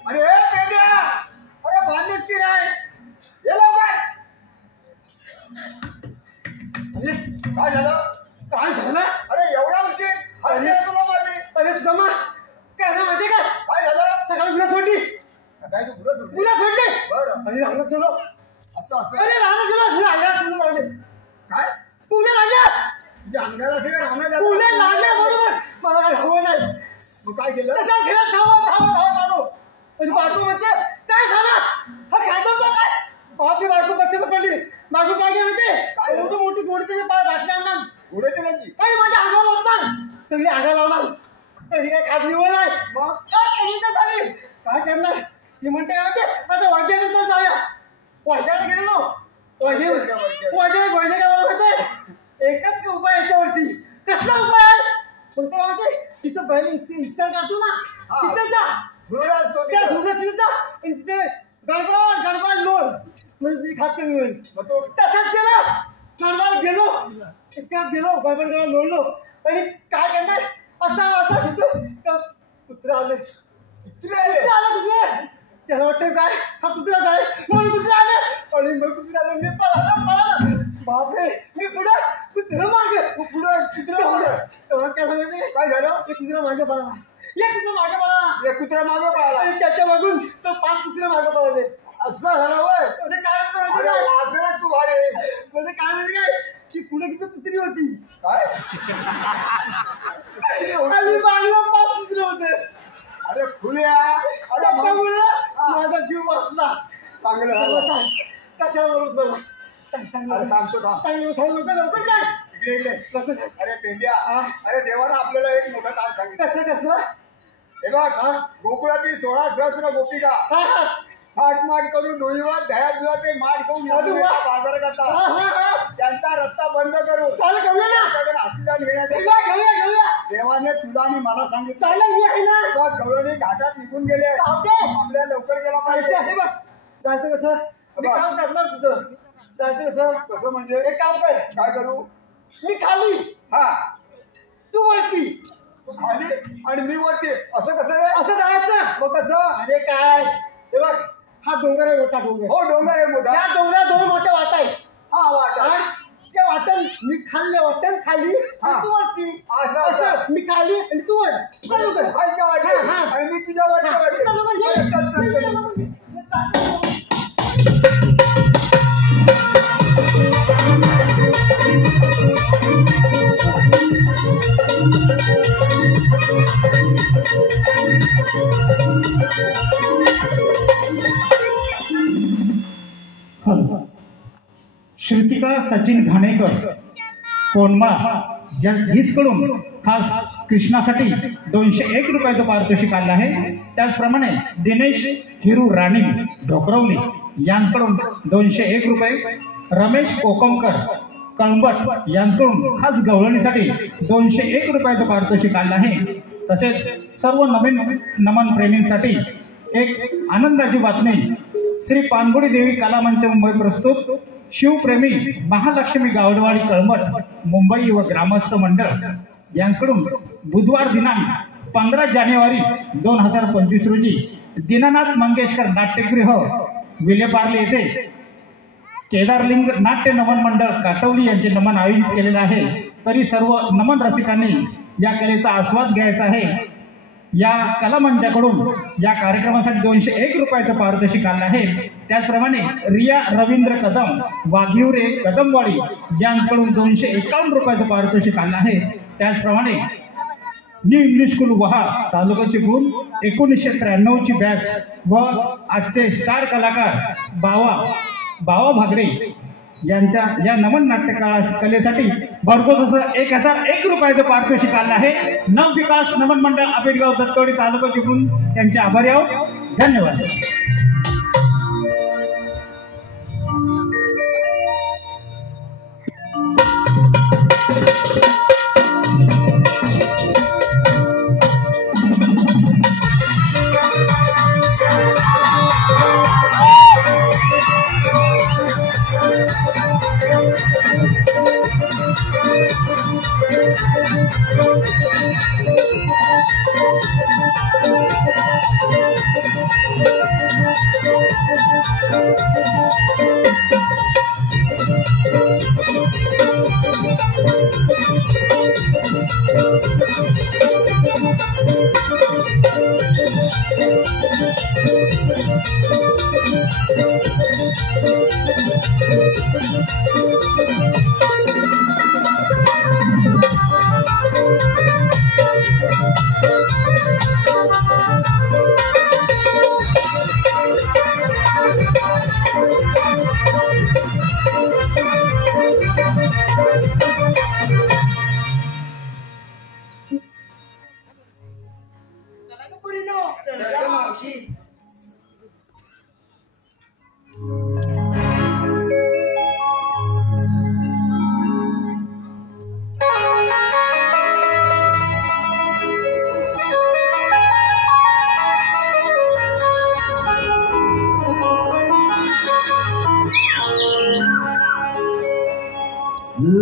अरे पेद्या अरे बांधलीस की नाही ये लवकर काय झालं अरे एवढा उशीर अरे तुला मारली अरे सुदामा काय झालं माहिती काय झालं सकाळी गुन्हा सोडली सकाळी तू गुन्हा सोडली बरं अरे राहणार गेलो असं अरे राहणार गेलो राहणार तुला लागले काय तुला लागल्या तुझ्या अंगाला सगळं राहणार तुला लागल्या बरोबर मला काय हवं नाही मग काय केलं कसा घेला धावत आलो आणि बायको म्हणते काय झालं हा खायचं काय बापची बायको बच्चाचं पडली मागून काय म्हणते काय मोठी गोडीचे पाय भाटले आणणार गोडे त्याची काय माझ्या अंगावर लावणार सगळी अंगा लावणार तरी काय खात्री होत नाही मग काय झाली काय करणार ती म्हणते काय म्हणते आता वाद्यानंतर जाऊया वाद्याकडे गेलो वाद्याला गोळ्या काय म्हणते एकच उपाय याच्यावरती कसला उपाय म्हणतो म्हणते तिथं पहिले इस्कार काढतो ना तिथं जा त्या धुरं तिथं जा आणि तिथे गडबड लोड म्हणजे तुझी खास कमी होईल तसंच केलं गडबड गेलो इस्कार गेलो गडबड लोडलो आणि काय करणार असा तिथं कुत्रा आले कुत्रे त्याला वाटतं काय हा कुत्रा जाय म्हणून कुत्रा आले आणि मग कुत्रा आलं मी पळाला बापरे मी पुढं कुत्रा मागे पुढं कुत्रा काय सांगायचं काय झालं एक कुत्रा मागे पळाला एक कुत्रा मागे पळाला आणि त्याच्या मागून तो 5 कुत्रे मागे पळाले असं झालं होय म्हणजे काय माहिती काय तू भारे म्हणजे काय माहिती काय की पुढे किती कुत्री होती काय आणि मागे 5 कुत्रे होते अरे फुल्या अरे माझा जीव वाचला चांगलं झालं कशाला बोलत मला सांगतो लवकर अरे पेंड्या अरे देवानं आपल्याला एक मोठं काम सांगितलं कसलं हे बघ गोकुळातील 16 सहस्र गोपिका थाटमाट करून डोईवर दह्या दुधाचे माठ घेऊन बाजार करतात. त्यांचा रस्ता बंद करून आशीर्वाद घेण्यासाठी देवाने तुला आणि मला सांगितलं. गवळणी घाटात निघून गेले. आपल्या लवकर गेला पाहिजे. जायचं कसं मी काम करणार तुझं. जायचं कसं म्हणजे एक काम कर. काय करू? मी खाली हा तू वरती. तू खाली आणि मी वरती. असं कसं रे? असं जायचं. मग कसं? अरे काय हे बघ हा डोंगर आहे मोठा डोंगर. हो डोंगर आहे मोठा. या डोंगरात 2 मोठे वाटा आहेत. हा वाटा. त्या वाटण मी खाल्ले वाटण खाली आणि तू वरती. असं मी खाली आणि तू वर. चालू कर. खालच्या वाटेत आणि मी तुझ्या वरच्या वाटेत. चालू कर. चल, चल, चल. श्रुतिका सचिन घाणेकर कोणमाळ या हीचकडून खास कृष्णासाठी 201 रुपयाचं पारितोषिक आलं आहे. त्याचप्रमाणे दिनेश हिरू राणी ढोकरवली यांच्याकडून 201 रुपये, रमेश कोकमकर कळंबट यांच्याकडून खास गवळणीसाठी 201 रुपयाचं पारितोषिक आलं आहे. तसेच सर्व नवीन नमन प्रेमींसाठी एक आनंदाची बातमी. श्री पानगुडी देवी कलामंच मुंबई प्रस्तुत शिवप्रेमी महालक्ष्मी गावडवाडी कळंबट मुंबई व ग्रामस्थ मंडळ यांच्याकडून बुधवार दिनांक 15 जानेवारी 2025 रोजी दीनानाथ मंगेशकर नाट्यगृह विलेपार्ले येथे केदारलिंग नाट्य नमन मंडळ काटवली यांचे नमन आयोजित केलेलं आहे. तरी सर्व नमन रसिकांनी या कलेचा आस्वाद घ्यायचा आहे. या कलामंचाकडून या कार्यक्रमासाठी 201 रुपयाचं पारितोषिक आलं आहे. त्याचप्रमाणे रिया रवींद्र कदम वाघिवरे कदमवाडी यांच्याकडून 251 रुपयाचं पारितोषिक आलं आहे. त्याचप्रमाणे न्यू इंग्लिश स्कूल वहा तालुका चिपळूण 1993 ची बॅच व आजचे स्टार कलाकार बावा भागडे यांच्या या नमन नाट्यकला कलेसाठी भरघोस असं 1001 रुपयाचं पारितोषिक आलं आहे. नवविकास नमन मंडळ आपेटगाव दत्तवाडी तालुका चिपळूण त्यांचे आभारी आहोत. धन्यवाद.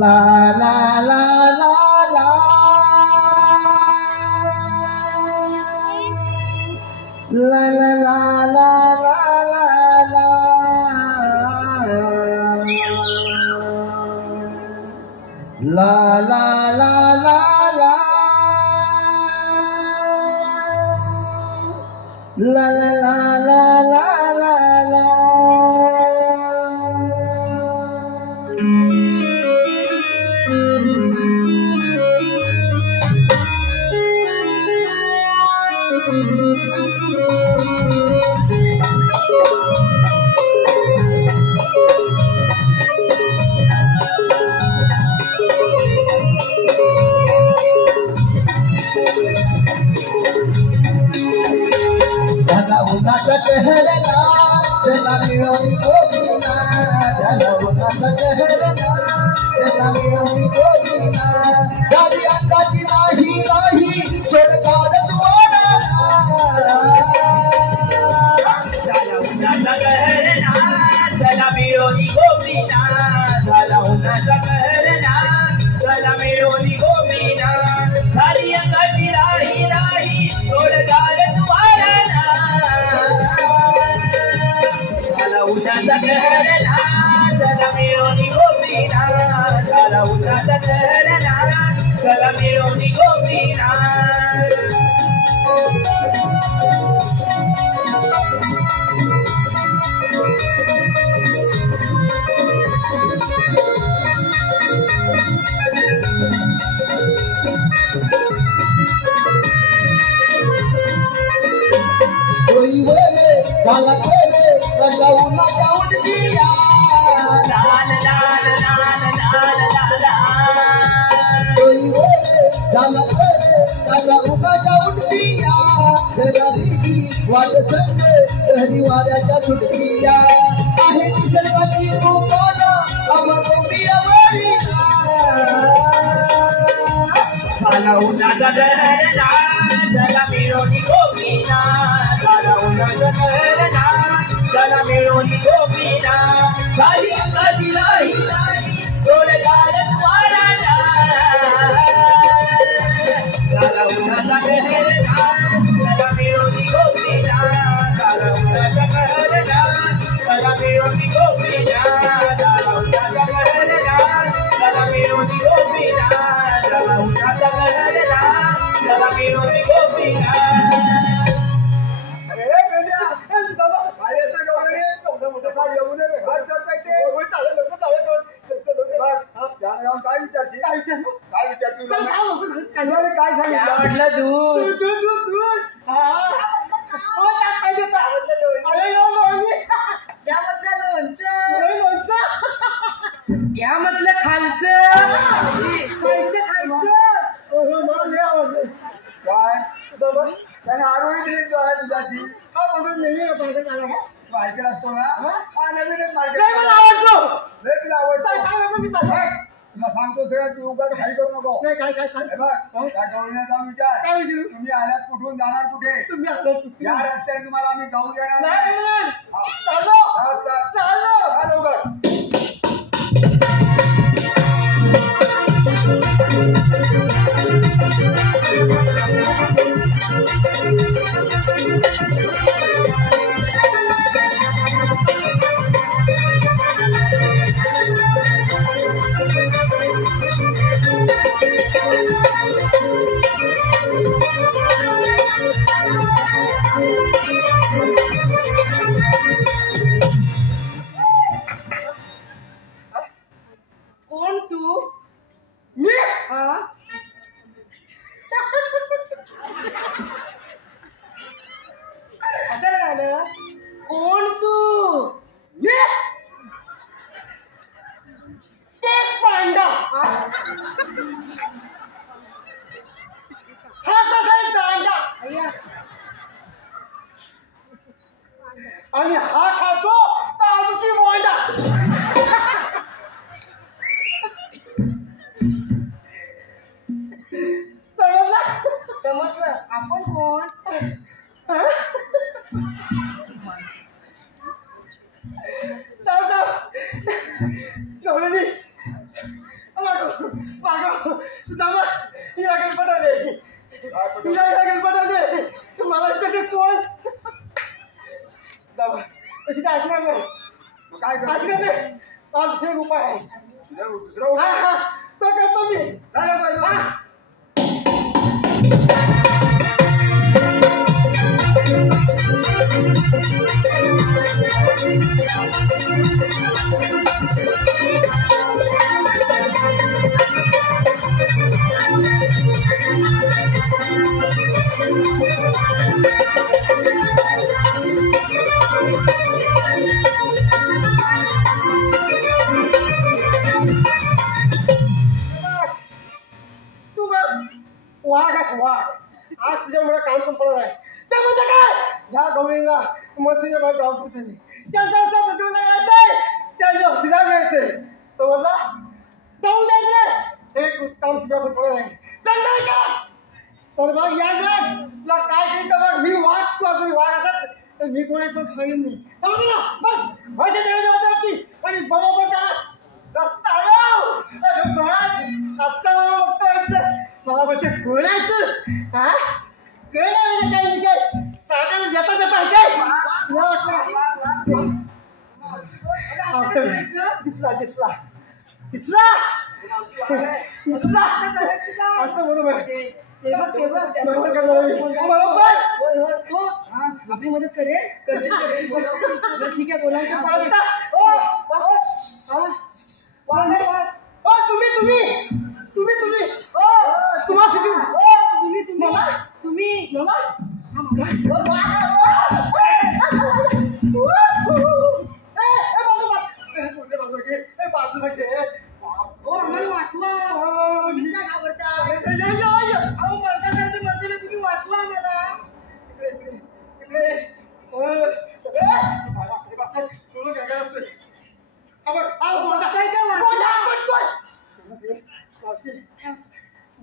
La la la la la. La la la la la la la. La la la la la. La la la la la la la. कहरना त्याला मिळवणी गोपीना झाला उन्हाचा कहरना त्याला मिळवणी गोपीना झाली अंगाची नाही नाही सोडकार दुवाराला झाला उन्हाचा कहरना त्याला मिळवणी गोपीना झाला उन्हाचा कहरना त्याला मिळवणी गोपीना झाली अंगाची नाही नाही सोडकार दुवाराला झाला उन्हाचा कहरना त्याला मिळवणी गोपीना झाला उन्हाचा कहरना त्याला मिळवणी गोपीना कोई बोले काला कोले लगाऊ ना जाऊन दिया लाल लाल लाल लाल लाल कोई बोले काला कोले लगाऊ ना जाऊन दिया तेरा बीबी वाट संगे शहरी वाऱ्याच्या सुटकिया आहे निसर्गाची रूपाना आम्हा गोपी आवडीना झाला उन्हाचा कहरना त्याला मिळवणी गोपीना झाला उन्हाचा कहरना त्याला मिळवणी गोपीना झाली अंगाची नाही नाही सोडकार द्वाराला झाला उन्हाचा कहरना त्याला मिळवणी गोपीना झाला उन्हाचा कहरना त्याला मिळवणी गोपीना झाला उन्हाचा कहरना त्याला मिळवणी गोपीना झाला उन्हाचा कहरना त्याला मिळवणी गोपीना काय विचारशील काय विचारतो काय विचारतो चल, काय लोकं सांगतात? काय काय सांगितलं म्हटलं दूध दूध. हा. हो, टाकायचं तर. अरे, यो लोणी. त्याबद्दल लोणचं लोणी लोणचं. घ्या म्हटलं खालचं खायचं खायचं हो, मला लय आवडलं. काय त्याने आरोळी दिली दुधाची हा, मला नेहमी पाहिजे झाला का? तू ऐकला असतो ना हा नवीनच लय मार्केट मला आवडतो. लय तुला चल, आवडतो काय नको मी चाललो. तुला सांगतो सगळं तू उगाच खाली करू नको नाही, काय सांग. हे बघ त्या गवळीने जाऊन विचार काय विचारू? तुम्ही आल्यात कुठून जाणार कुठे तुम्ही आलो कुठे? या रस्त्याने तुम्हाला आम्ही जाऊ देणार नाही, नाही. नाही. हा. चाललो. हा, चाल. चाललो. हा, लवकर. कोण तू मी? हा असं राहिलं कोण तू मी? एक पांडा. हा सगळ्यांचा अंडा. अय्या आणि हा खातो काजूची बोंडा. समजला? समजलं आपण कोण जाऊ जाऊ. डोळ्यांनी मागव मागव. दादा हिला काही पटवले. हिला काही पटवले. मला विचारते कोण? दादा कशी काय ऐकणार नाही. मग काय ऐकणार करतो नाही. 500 रुपये आहे. दुसरं हा हा तो करतो मी. झालं पाहिजे हा. आज तुझ्यामुळे काम संपणार आहे ते म्हणजे काय ह्या गवळीला मग तुझ्या गाव गाव झाली त्यांचा रस्ता बदलून यायचंय त्याच्या हौशीला घ्यायचंय समजला जाऊन द्यायचं हे काम तुझ्या संपणार आहे चाललंय का तर मग या तुला काय काही तर बघ मी वाघ तू अजून वाघ असत तर मी कोणाचं सांगेन नाही समजलं ना बस भाषा द्यायची आणि बरोबर त्याला रस्ता आत्ता मला बघतो मला म्हणजे गोळायचं हा कळ म्हणजे काही नाही काय साठ्याला देता देता तुला वाटलं दिसला दिसला दिसला दिसला असं बरोबर बरोबर करणार बरोबर आपली मदत करेल ठीक आहे बोला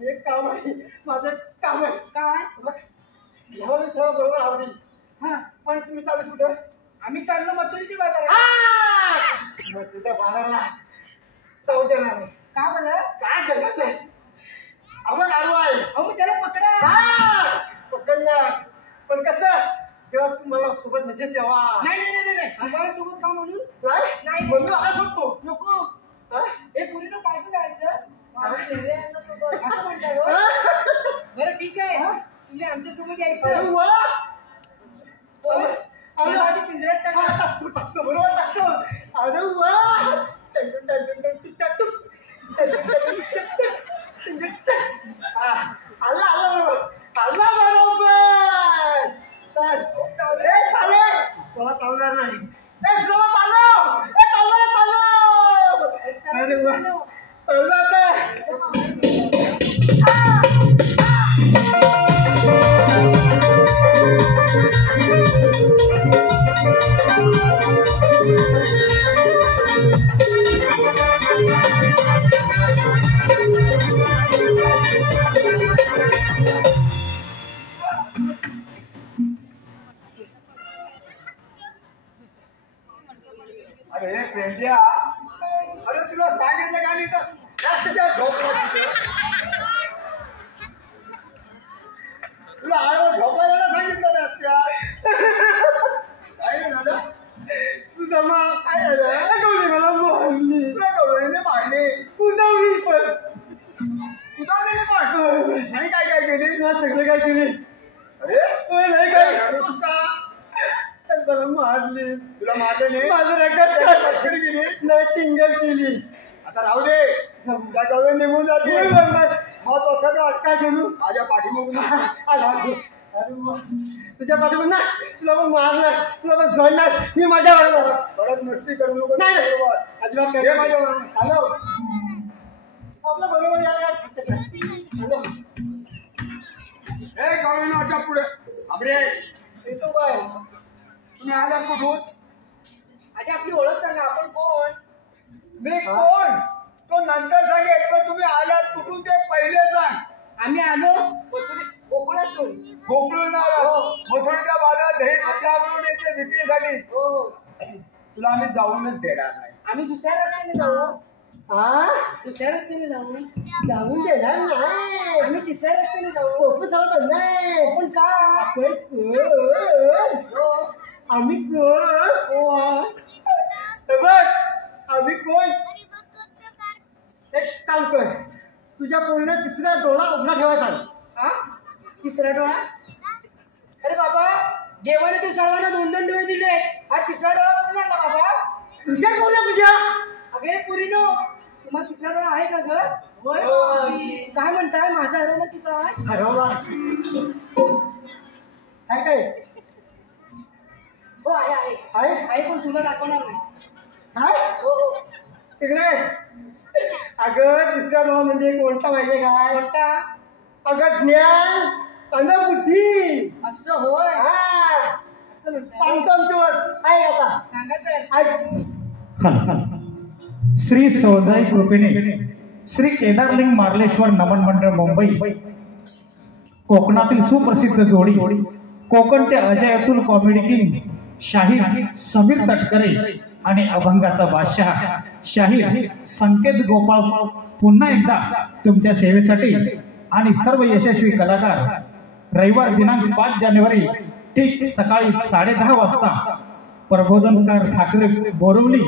एक काम आहे माझं काम आहे काय ह्याला मी सगळं बरोबर आवडी हा पण तुम्ही चालू कुठं आम्ही चाललो मथुरीच्या बाजारात मग तुझ्या बाजाराला जाऊ देणार नाही का बरं काय करणार नाही आपण आलो आहे अहो त्याला पकडा पकडणार पण कसं जेव्हा तू मला सोबत नसेल तेव्हा नाही आम्हाला सोबत का म्हणून नाही म्हणून आला सोडतो नको हे पुरीनं काय करायचं असं म्हणताय बरं ठीक आहे तुम्ही आमच्यासोबत यायचं पिंजऱ्यात टाकतो बरोबर टाकतो अरे वा आला बरोबर चालेल मला चालणार नाही अरे वा चाललं आता अरे पेंड्या अरे तुला सांगितलं का नाही तर तुला आडवं झोपायला सांगितलं ना काय नाही दादा तुझा मा काय झालं गवळी मला मारली तुला गवळीने मारले उदावली पण उदावलेले पण आणि काय काय केली तुला सगळं काय केली अरे नाही काय रडतोस का मला मारली तुला मारले नाही माझं रेकॉर्ड मस्करी केली नाही टिंगल केली आता राहू दे त्या गवळी निघून जाते महत्वाचं का काय करू माझ्या पाठीमागून अरे तुझ्या पाठीमागून ना तुला पण मारणार तुला पण सोडणार मी माझ्या बरोबर परत मस्ती करू नको नाही बरोबर अजिबात ये माझ्या बरोबर हॅलो आपलं बरोबर यायला हॅलो हे गवळीनं अशा पुढे आबरे येतो काय तुम्ही आलात कुठून आधी आपली ओळख सांगा आपण कोण मी कोण तो नंतर सांगेल पण तुम्ही आलात कुठून ते पहिले सांग आम्ही आलो गोकुळातून गोकुळून आलात मथुरीच्या बाजारात दही पत्तावरून येते विक्रीसाठी हो तुला आम्ही जाऊनच देणार नाही आम्ही दुसऱ्या रस्त्याने जाऊ हा दुसऱ्या रस्त्याने जाऊ जाऊन देणार नाही आम्ही तिसऱ्या रस्त्याने जाऊ कोण सांगत नाही पण का आपण कोण हो आम्ही कोण बघ आम्ही कोण एक काम कर तुझ्या पोरीने तिसरा डोळा उघडा ठेवायचा हा तिसरा डोळा अरे बाबा देवाने ते सर्वांना 2-2 डोळे दिले हा तिसरा डोळा कुठून आणला बाबा तुझ्या कोणा तुझ्या अगे पुरीनो तुम्हाला तिसरा डोळा आहे का ग काय म्हणताय माझा हरवला की काय हरवला काय काय हो आहे आहे पण तुला दाखवणार नाही काय हो हो तिकडे अगं तिसरा डोळा म्हणजे कोणता माहितीये काय कोणता अगं ज्ञान बुद्धी असं होय हा असं म्हणतात. सांगतो आमच्यावर काय आता सांगा तर ऐक. श्री सौजाई कृपेने श्री केदारलिंग मार्लेश्वर नमन मंडळ मुंबई कोकणातील सुप्रसिद्ध जोडी कोकणचे अजय अतुल कॉमेडी किंग शाहीर समीर तटकरे आणि अभंगाचा बादशाह शाहीर संकेत गोपाळ पुन्हा एकदा तुमच्या सेवेसाठी आणि सर्व यशस्वी कलाकार रविवार दिनांक 5 जानेवारी ठीक सकाळी 10:30 वाजता प्रबोधनकार ठाकरे बोरिवली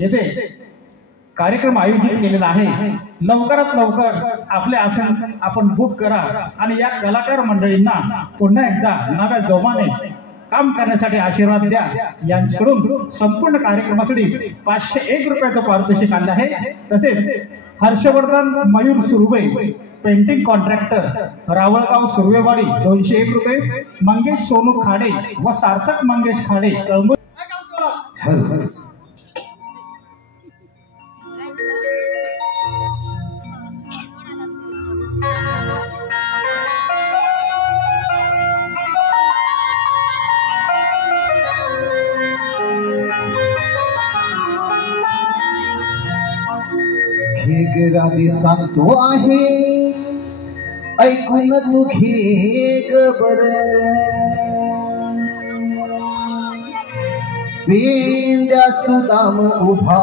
येथे कार्यक्रम आयोजित केलेला आहे. लवकरात लवकर आपले आसन आपण बुक करा आणि या कलाकार मंडळींना पुन्हा एकदा नव्या जोमाने काम करण्यासाठी आशीर्वाद द्या. यांच्याकडून संपूर्ण कार्यक्रमासाठी 501 रुपयाचं पारितोषिक आलं आहे. तसेच हर्षवर्धन मयूर सुर्वे पेंटिंग कॉन्ट्रॅक्टर रावळगाव सुर्वेवाडी 201 रुपये, मंगेश सोनू खाडे व सार्थक मंगेश खाडे कळंबूर. राधे सांगतो आहे ऐकून तू घे ग बर. पेंद्या सुदाम उभा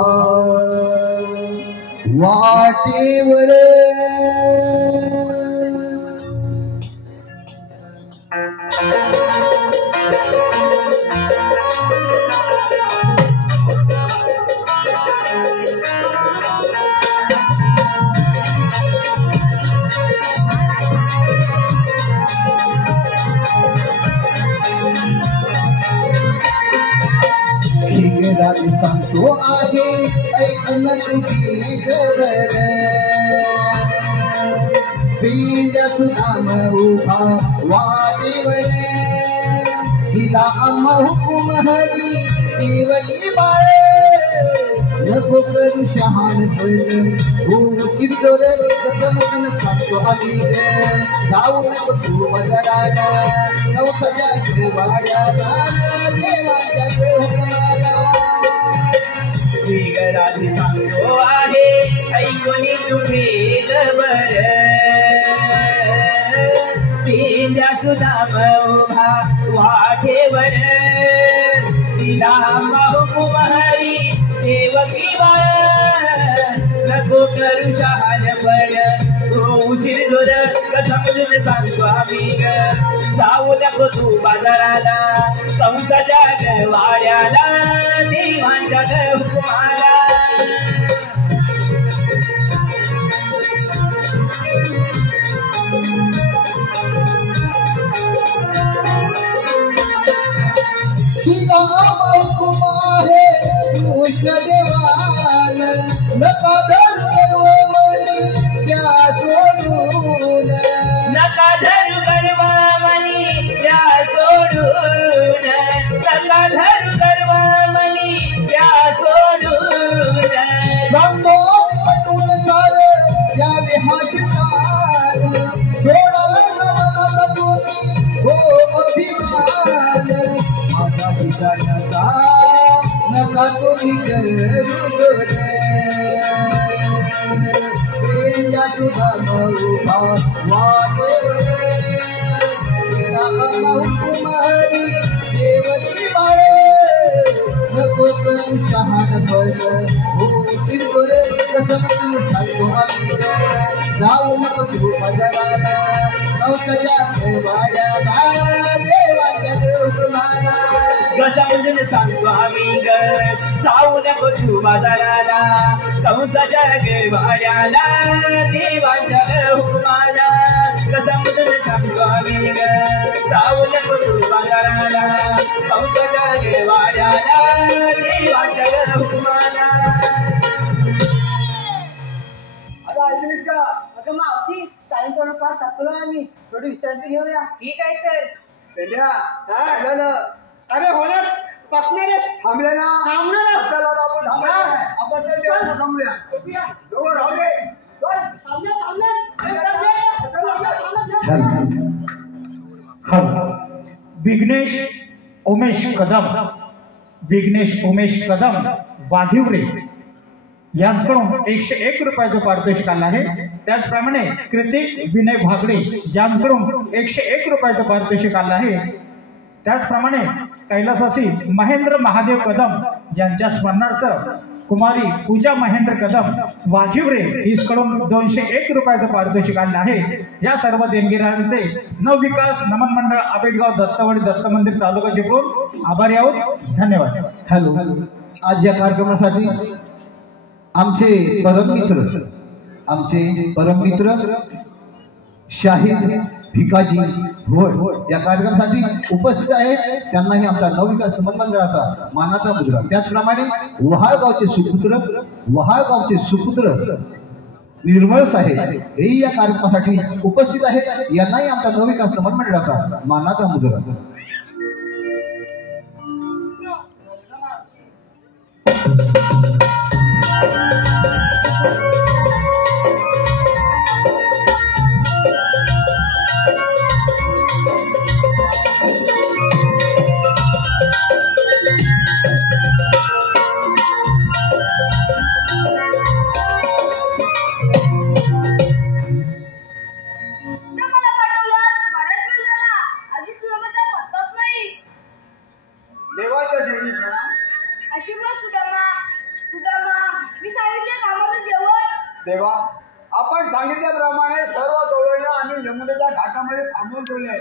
वाटेवर राधे सांगतो आहे ऐकून तुझी गबर. पेंद्या सुदाम उभा वाटेवर तिला आम्हा हुकुम हरी देवकी बाळ. नको करू शहाणपण होशील जोर कसम सांगतो आम्ही जाऊ नको तू मजराला नवसाच्या वाड्याला देवाच्या हुकमाला. राधे सांगतो आहे ऐकून तुम्ही गबर. पेंद्या सुदाम उभा वाटेवर तिला हुकुम हरी देवकी बाळ. नको करू शहाणपण होशील जोर समजून सांगतो आम्ही जाऊ नको तू बाजाराला कंसाच्या वाड्याला देवांच्या हुकुमाला. तिला हुकुम आहे कृष्ण देवान. नका धर्म मनी त्या सोडून. नका धरू गर्वा मनी त्या सोडून. नका धरू गर्वा मनी त्या सोडून. सांगतो पटून सार या विहाची तार. सोडाला मनात तुम्ही हो अभिमान. माझा विचारण्याचा नका तुम्ही करू रे. पेंद्या सुदाम उभा वाटेवर तिला आम्हा हुकुम हरी देवकी बाळ. नको करू शहाणपण होशील जोर कसम सांगतो आम्ही जाऊ नको तू मजराला नवसाच्या वाड्याला देवाच्या हुकुमाला. समजून सांगतो आम्ही जाऊ नको तू बाजाराला कंसाच्या वाड्याला देवांच्या हुकुमाला. समजून सांगतो आम्ही जाऊ नको तू बाजाराला कंसाच्या वाड्याला देवांच्या हुकुमाला. आता ऐकलीस का? अगं मावशी चालेल थोडं फार थकलो आम्ही थोडी विश्रांती घेऊया. ठीक आहे तर पेंड्या काय झालं? अरे होणार बसणारच थांबले ना थांबणारच. चला आता आपण थांबूया. आपण तर देवाला थांबूया. दोघं राहू दे. थांबणार थांबणार. विघ्नेश उमेश कदम वाघिवरे यांच्याकडून 101 रुपयाचं पारितोषिक आलं आहे. त्याचप्रमाणे कृतिक विनय भागडे यांच्याकडून 101 रुपयाचं पारितोषिक आलं आहे. त्याचप्रमाणे कैलासवासी महेंद्र महादेव कदम यांच्या स्मरणार्थ कुमारी पूजा महेंद्र कदम वाघिवरे हिसकडून 201 रुपयाचं पारितोषिक आलं आहे. या सर्व देणगीदारांचे नवविकास नमन मंडळ आबेडगाव दत्तवाडी दत्त मंदिर तालुका चिपळूण आभारी आहोत. धन्यवाद. हॅलो, आज या कार्यक्रमासाठी आमचे परममित्र शाहीर भिकाजी भोड या कार्यक्रमासाठी उपस्थित आहेत. त्यांनाही आमचा नवविकास नमन मंडळाचा मानाचा मुद्रा. त्याचप्रमाणे वहाळगावचे सुपुत्र निर्मळ साहेब हेही या कार्यक्रमासाठी उपस्थित आहेत. यांनाही आमचा नवविकास नमन मंडळाचा मानाचा मुद्रा. देवा, आपण सांगितल्याप्रमाणे सर्व गवळीला आम्ही यमुनेच्या घाटामध्ये थांबवून ठेवले.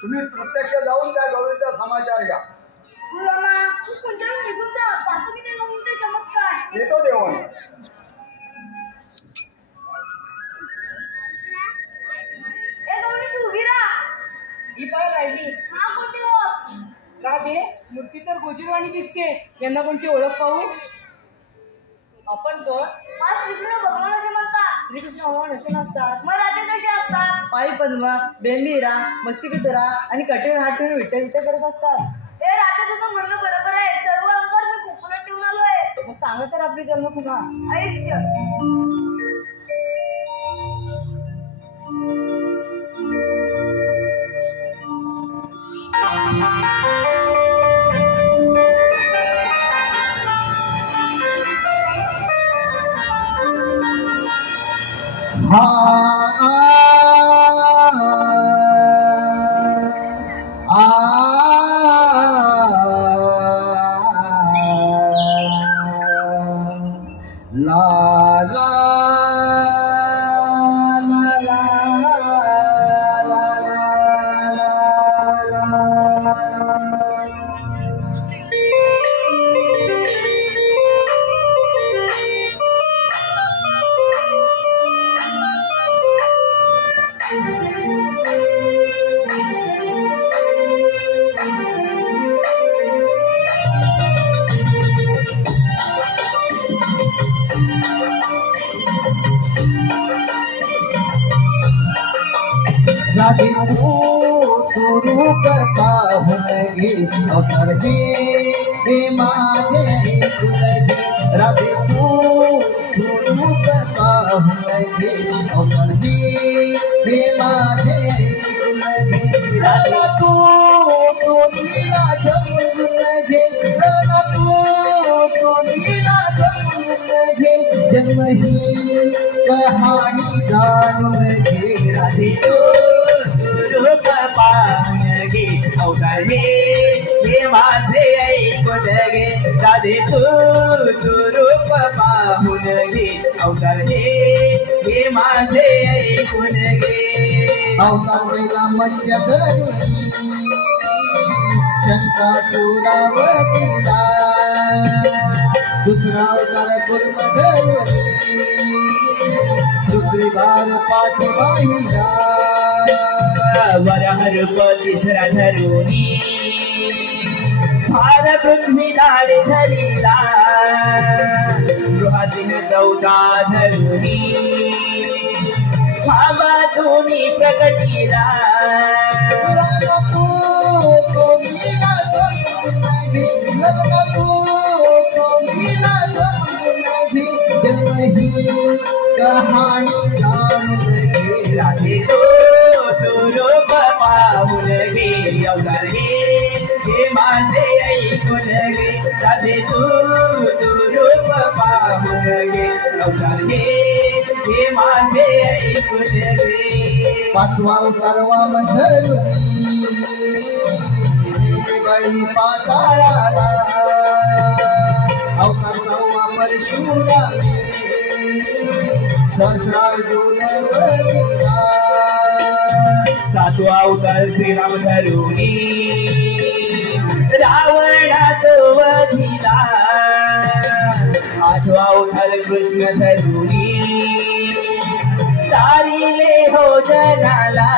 तुम्ही प्रत्यक्ष जाऊन त्या गवळीचा समाचार घ्या. येतो देवा. राधे, मूर्ती तर गोजीरवाणी दिसते. यांना कोणती ओळख पाहू? आपण कोण? श्रीकृष्ण भगवान असे म्हणतात. श्रीकृष्ण भगवान असे नसतात. मग राधे कसे असतात? पायी पद्मा, बेंबीरा, मस्तिकेतरा आणि कठीण हात ठेवून विठ्ठल करत असतात. हे राधे, तुझं म्हणणं बरोबर आहे. सर्व अंकर मी कोकणात ठेवून आलोय. मग सांगा तर आपली जन्म पुन्हा. ऐक. राधे तू रूप पाहुनगे अवतार हे माझे तुलगे. राधे तू रूप पाहुनगे अवतार हे माझे तुलगे. राधा तू लीला जमून घे. राधा तू लीला जमून घे. जन्म ही कहाणी जाणून घे. राधे रूप पाहून घे अवतार हे माझे ऐकून घे. राधे तू रूप पाहून घे अवतार हे माझे ऐकून घे. अवतार वेला मज्जा करुणी शंका सुरावतीला. दुसरा अवतार कुर्म करुणी दुसरी बार पाठीबाईला. वरह रूप तिसरा धरुणी भार पृथ्वी नाडे धरिला. गृहासीन चौथा धरुणी भावा दोन्ही प्रकटीला. जन्म ही कहाणी जाणून घे. राधे तो रूप पाहून घे अवतार ऐकून गे राधे तू रूप पाहून गे अवतार हे माझे ऐकून गे पाचवा उतरवा मधरुणी बळी पाताळाला अवतार सव्वा परशुरामी सहस्रार्जुन वदिला सातवा अवतार श्रीराम धरुणी रावणात वधिला आठवा अवतार कृष्ण धरुणी तारिले हो जनाला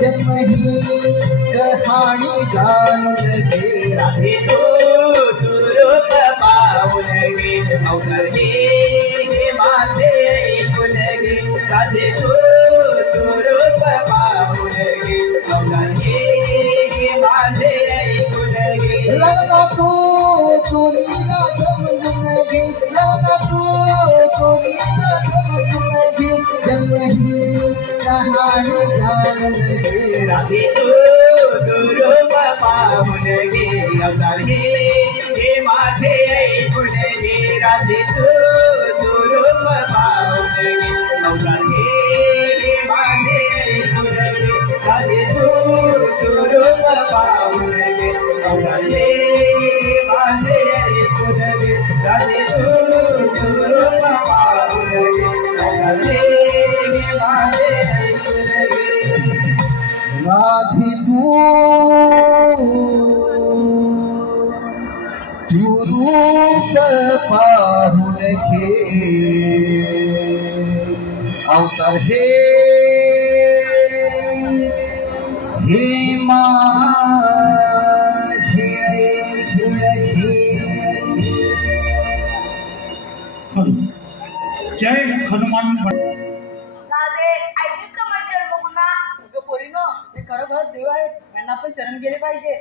जन्म ही कहाणी जाणून घे राधे तू रूप पाहून गे अवतार हे माझे ऐकून गे राधे तू रूप पाहून गे अवतार हे माझे ऐकून गे लग्न तू लीला जमून घे लग्न तू लीला जमून घे जन्म ही कहाणी जाणून घे राधे तू रूप पाहून गे अवतार हे माझे ऐकून गे राधे तू रूप पाहून गे अवतार हे माझे ऐकून गे राधे तू रूप पाहून गे अवतार हे माझे ऐकून गे राधे तू रूप पाहून गे अवतार हे माझे ऐकून गे राधी तू रूप पाहून घे अवतार हे माझे जय हनुमान राधे ऐकलीस का माझी जन्मभूमी? अगं पोरीनो हे खरोखर देव आहेत यांना आपण शरण गेले पाहिजे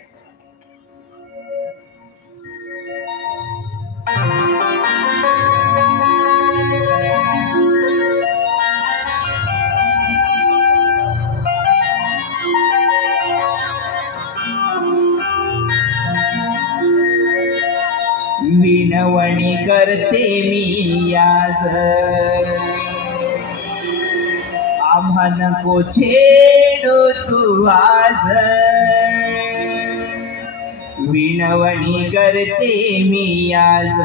विनवणी करते मी आज आम्हा नको छेडू तू आज विनवणी करते मी आज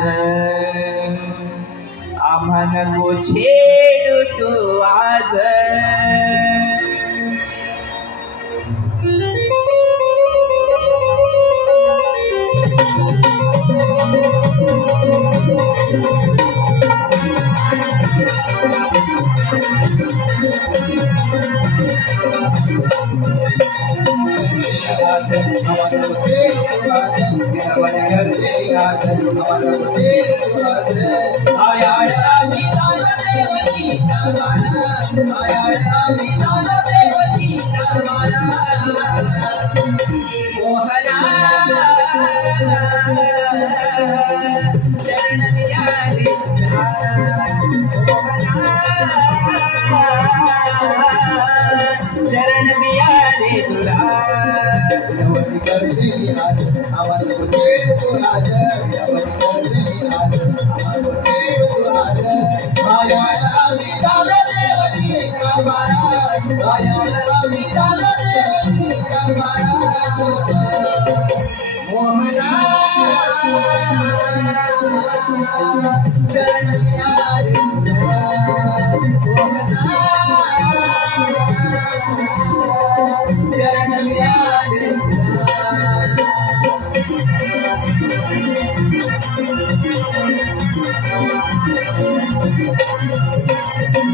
आम्हा नको छेडू तू आज शरण दिया रे तुला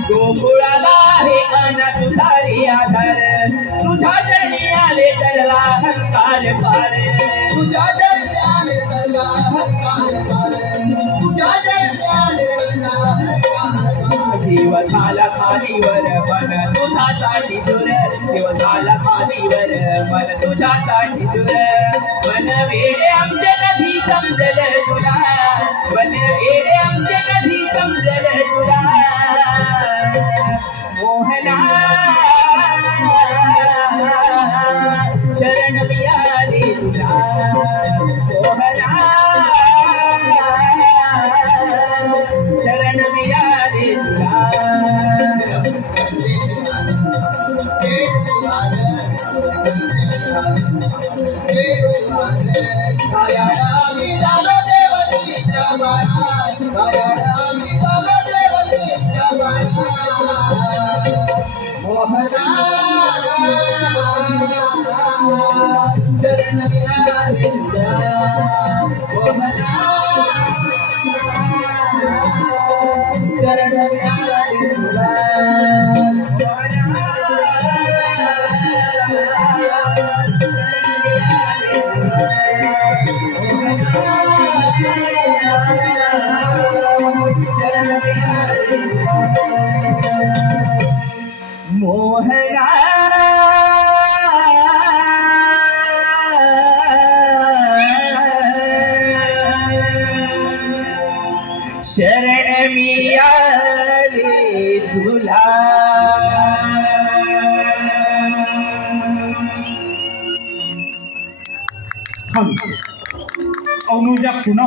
गोकुळाला हे अनाथ तुझारी आधार तुझ्या चरणी आले तरला हंकार पार तुझ्या चरणी आले तरला हंकार पार तुझ्या चरणी आले तरला हंकार पार जीव झाला खालीवर मन तुझ्यासाठी दूर जीव झाला खालीवर मन तुझ्यासाठी दूर मन वेडे आमचे कधी समजल तुला मन वेडे आमचे कधी समजल तुला मोहना शरण मिळाले तुला मोहना शरण मिळाले तुला अनुजा पुन्हा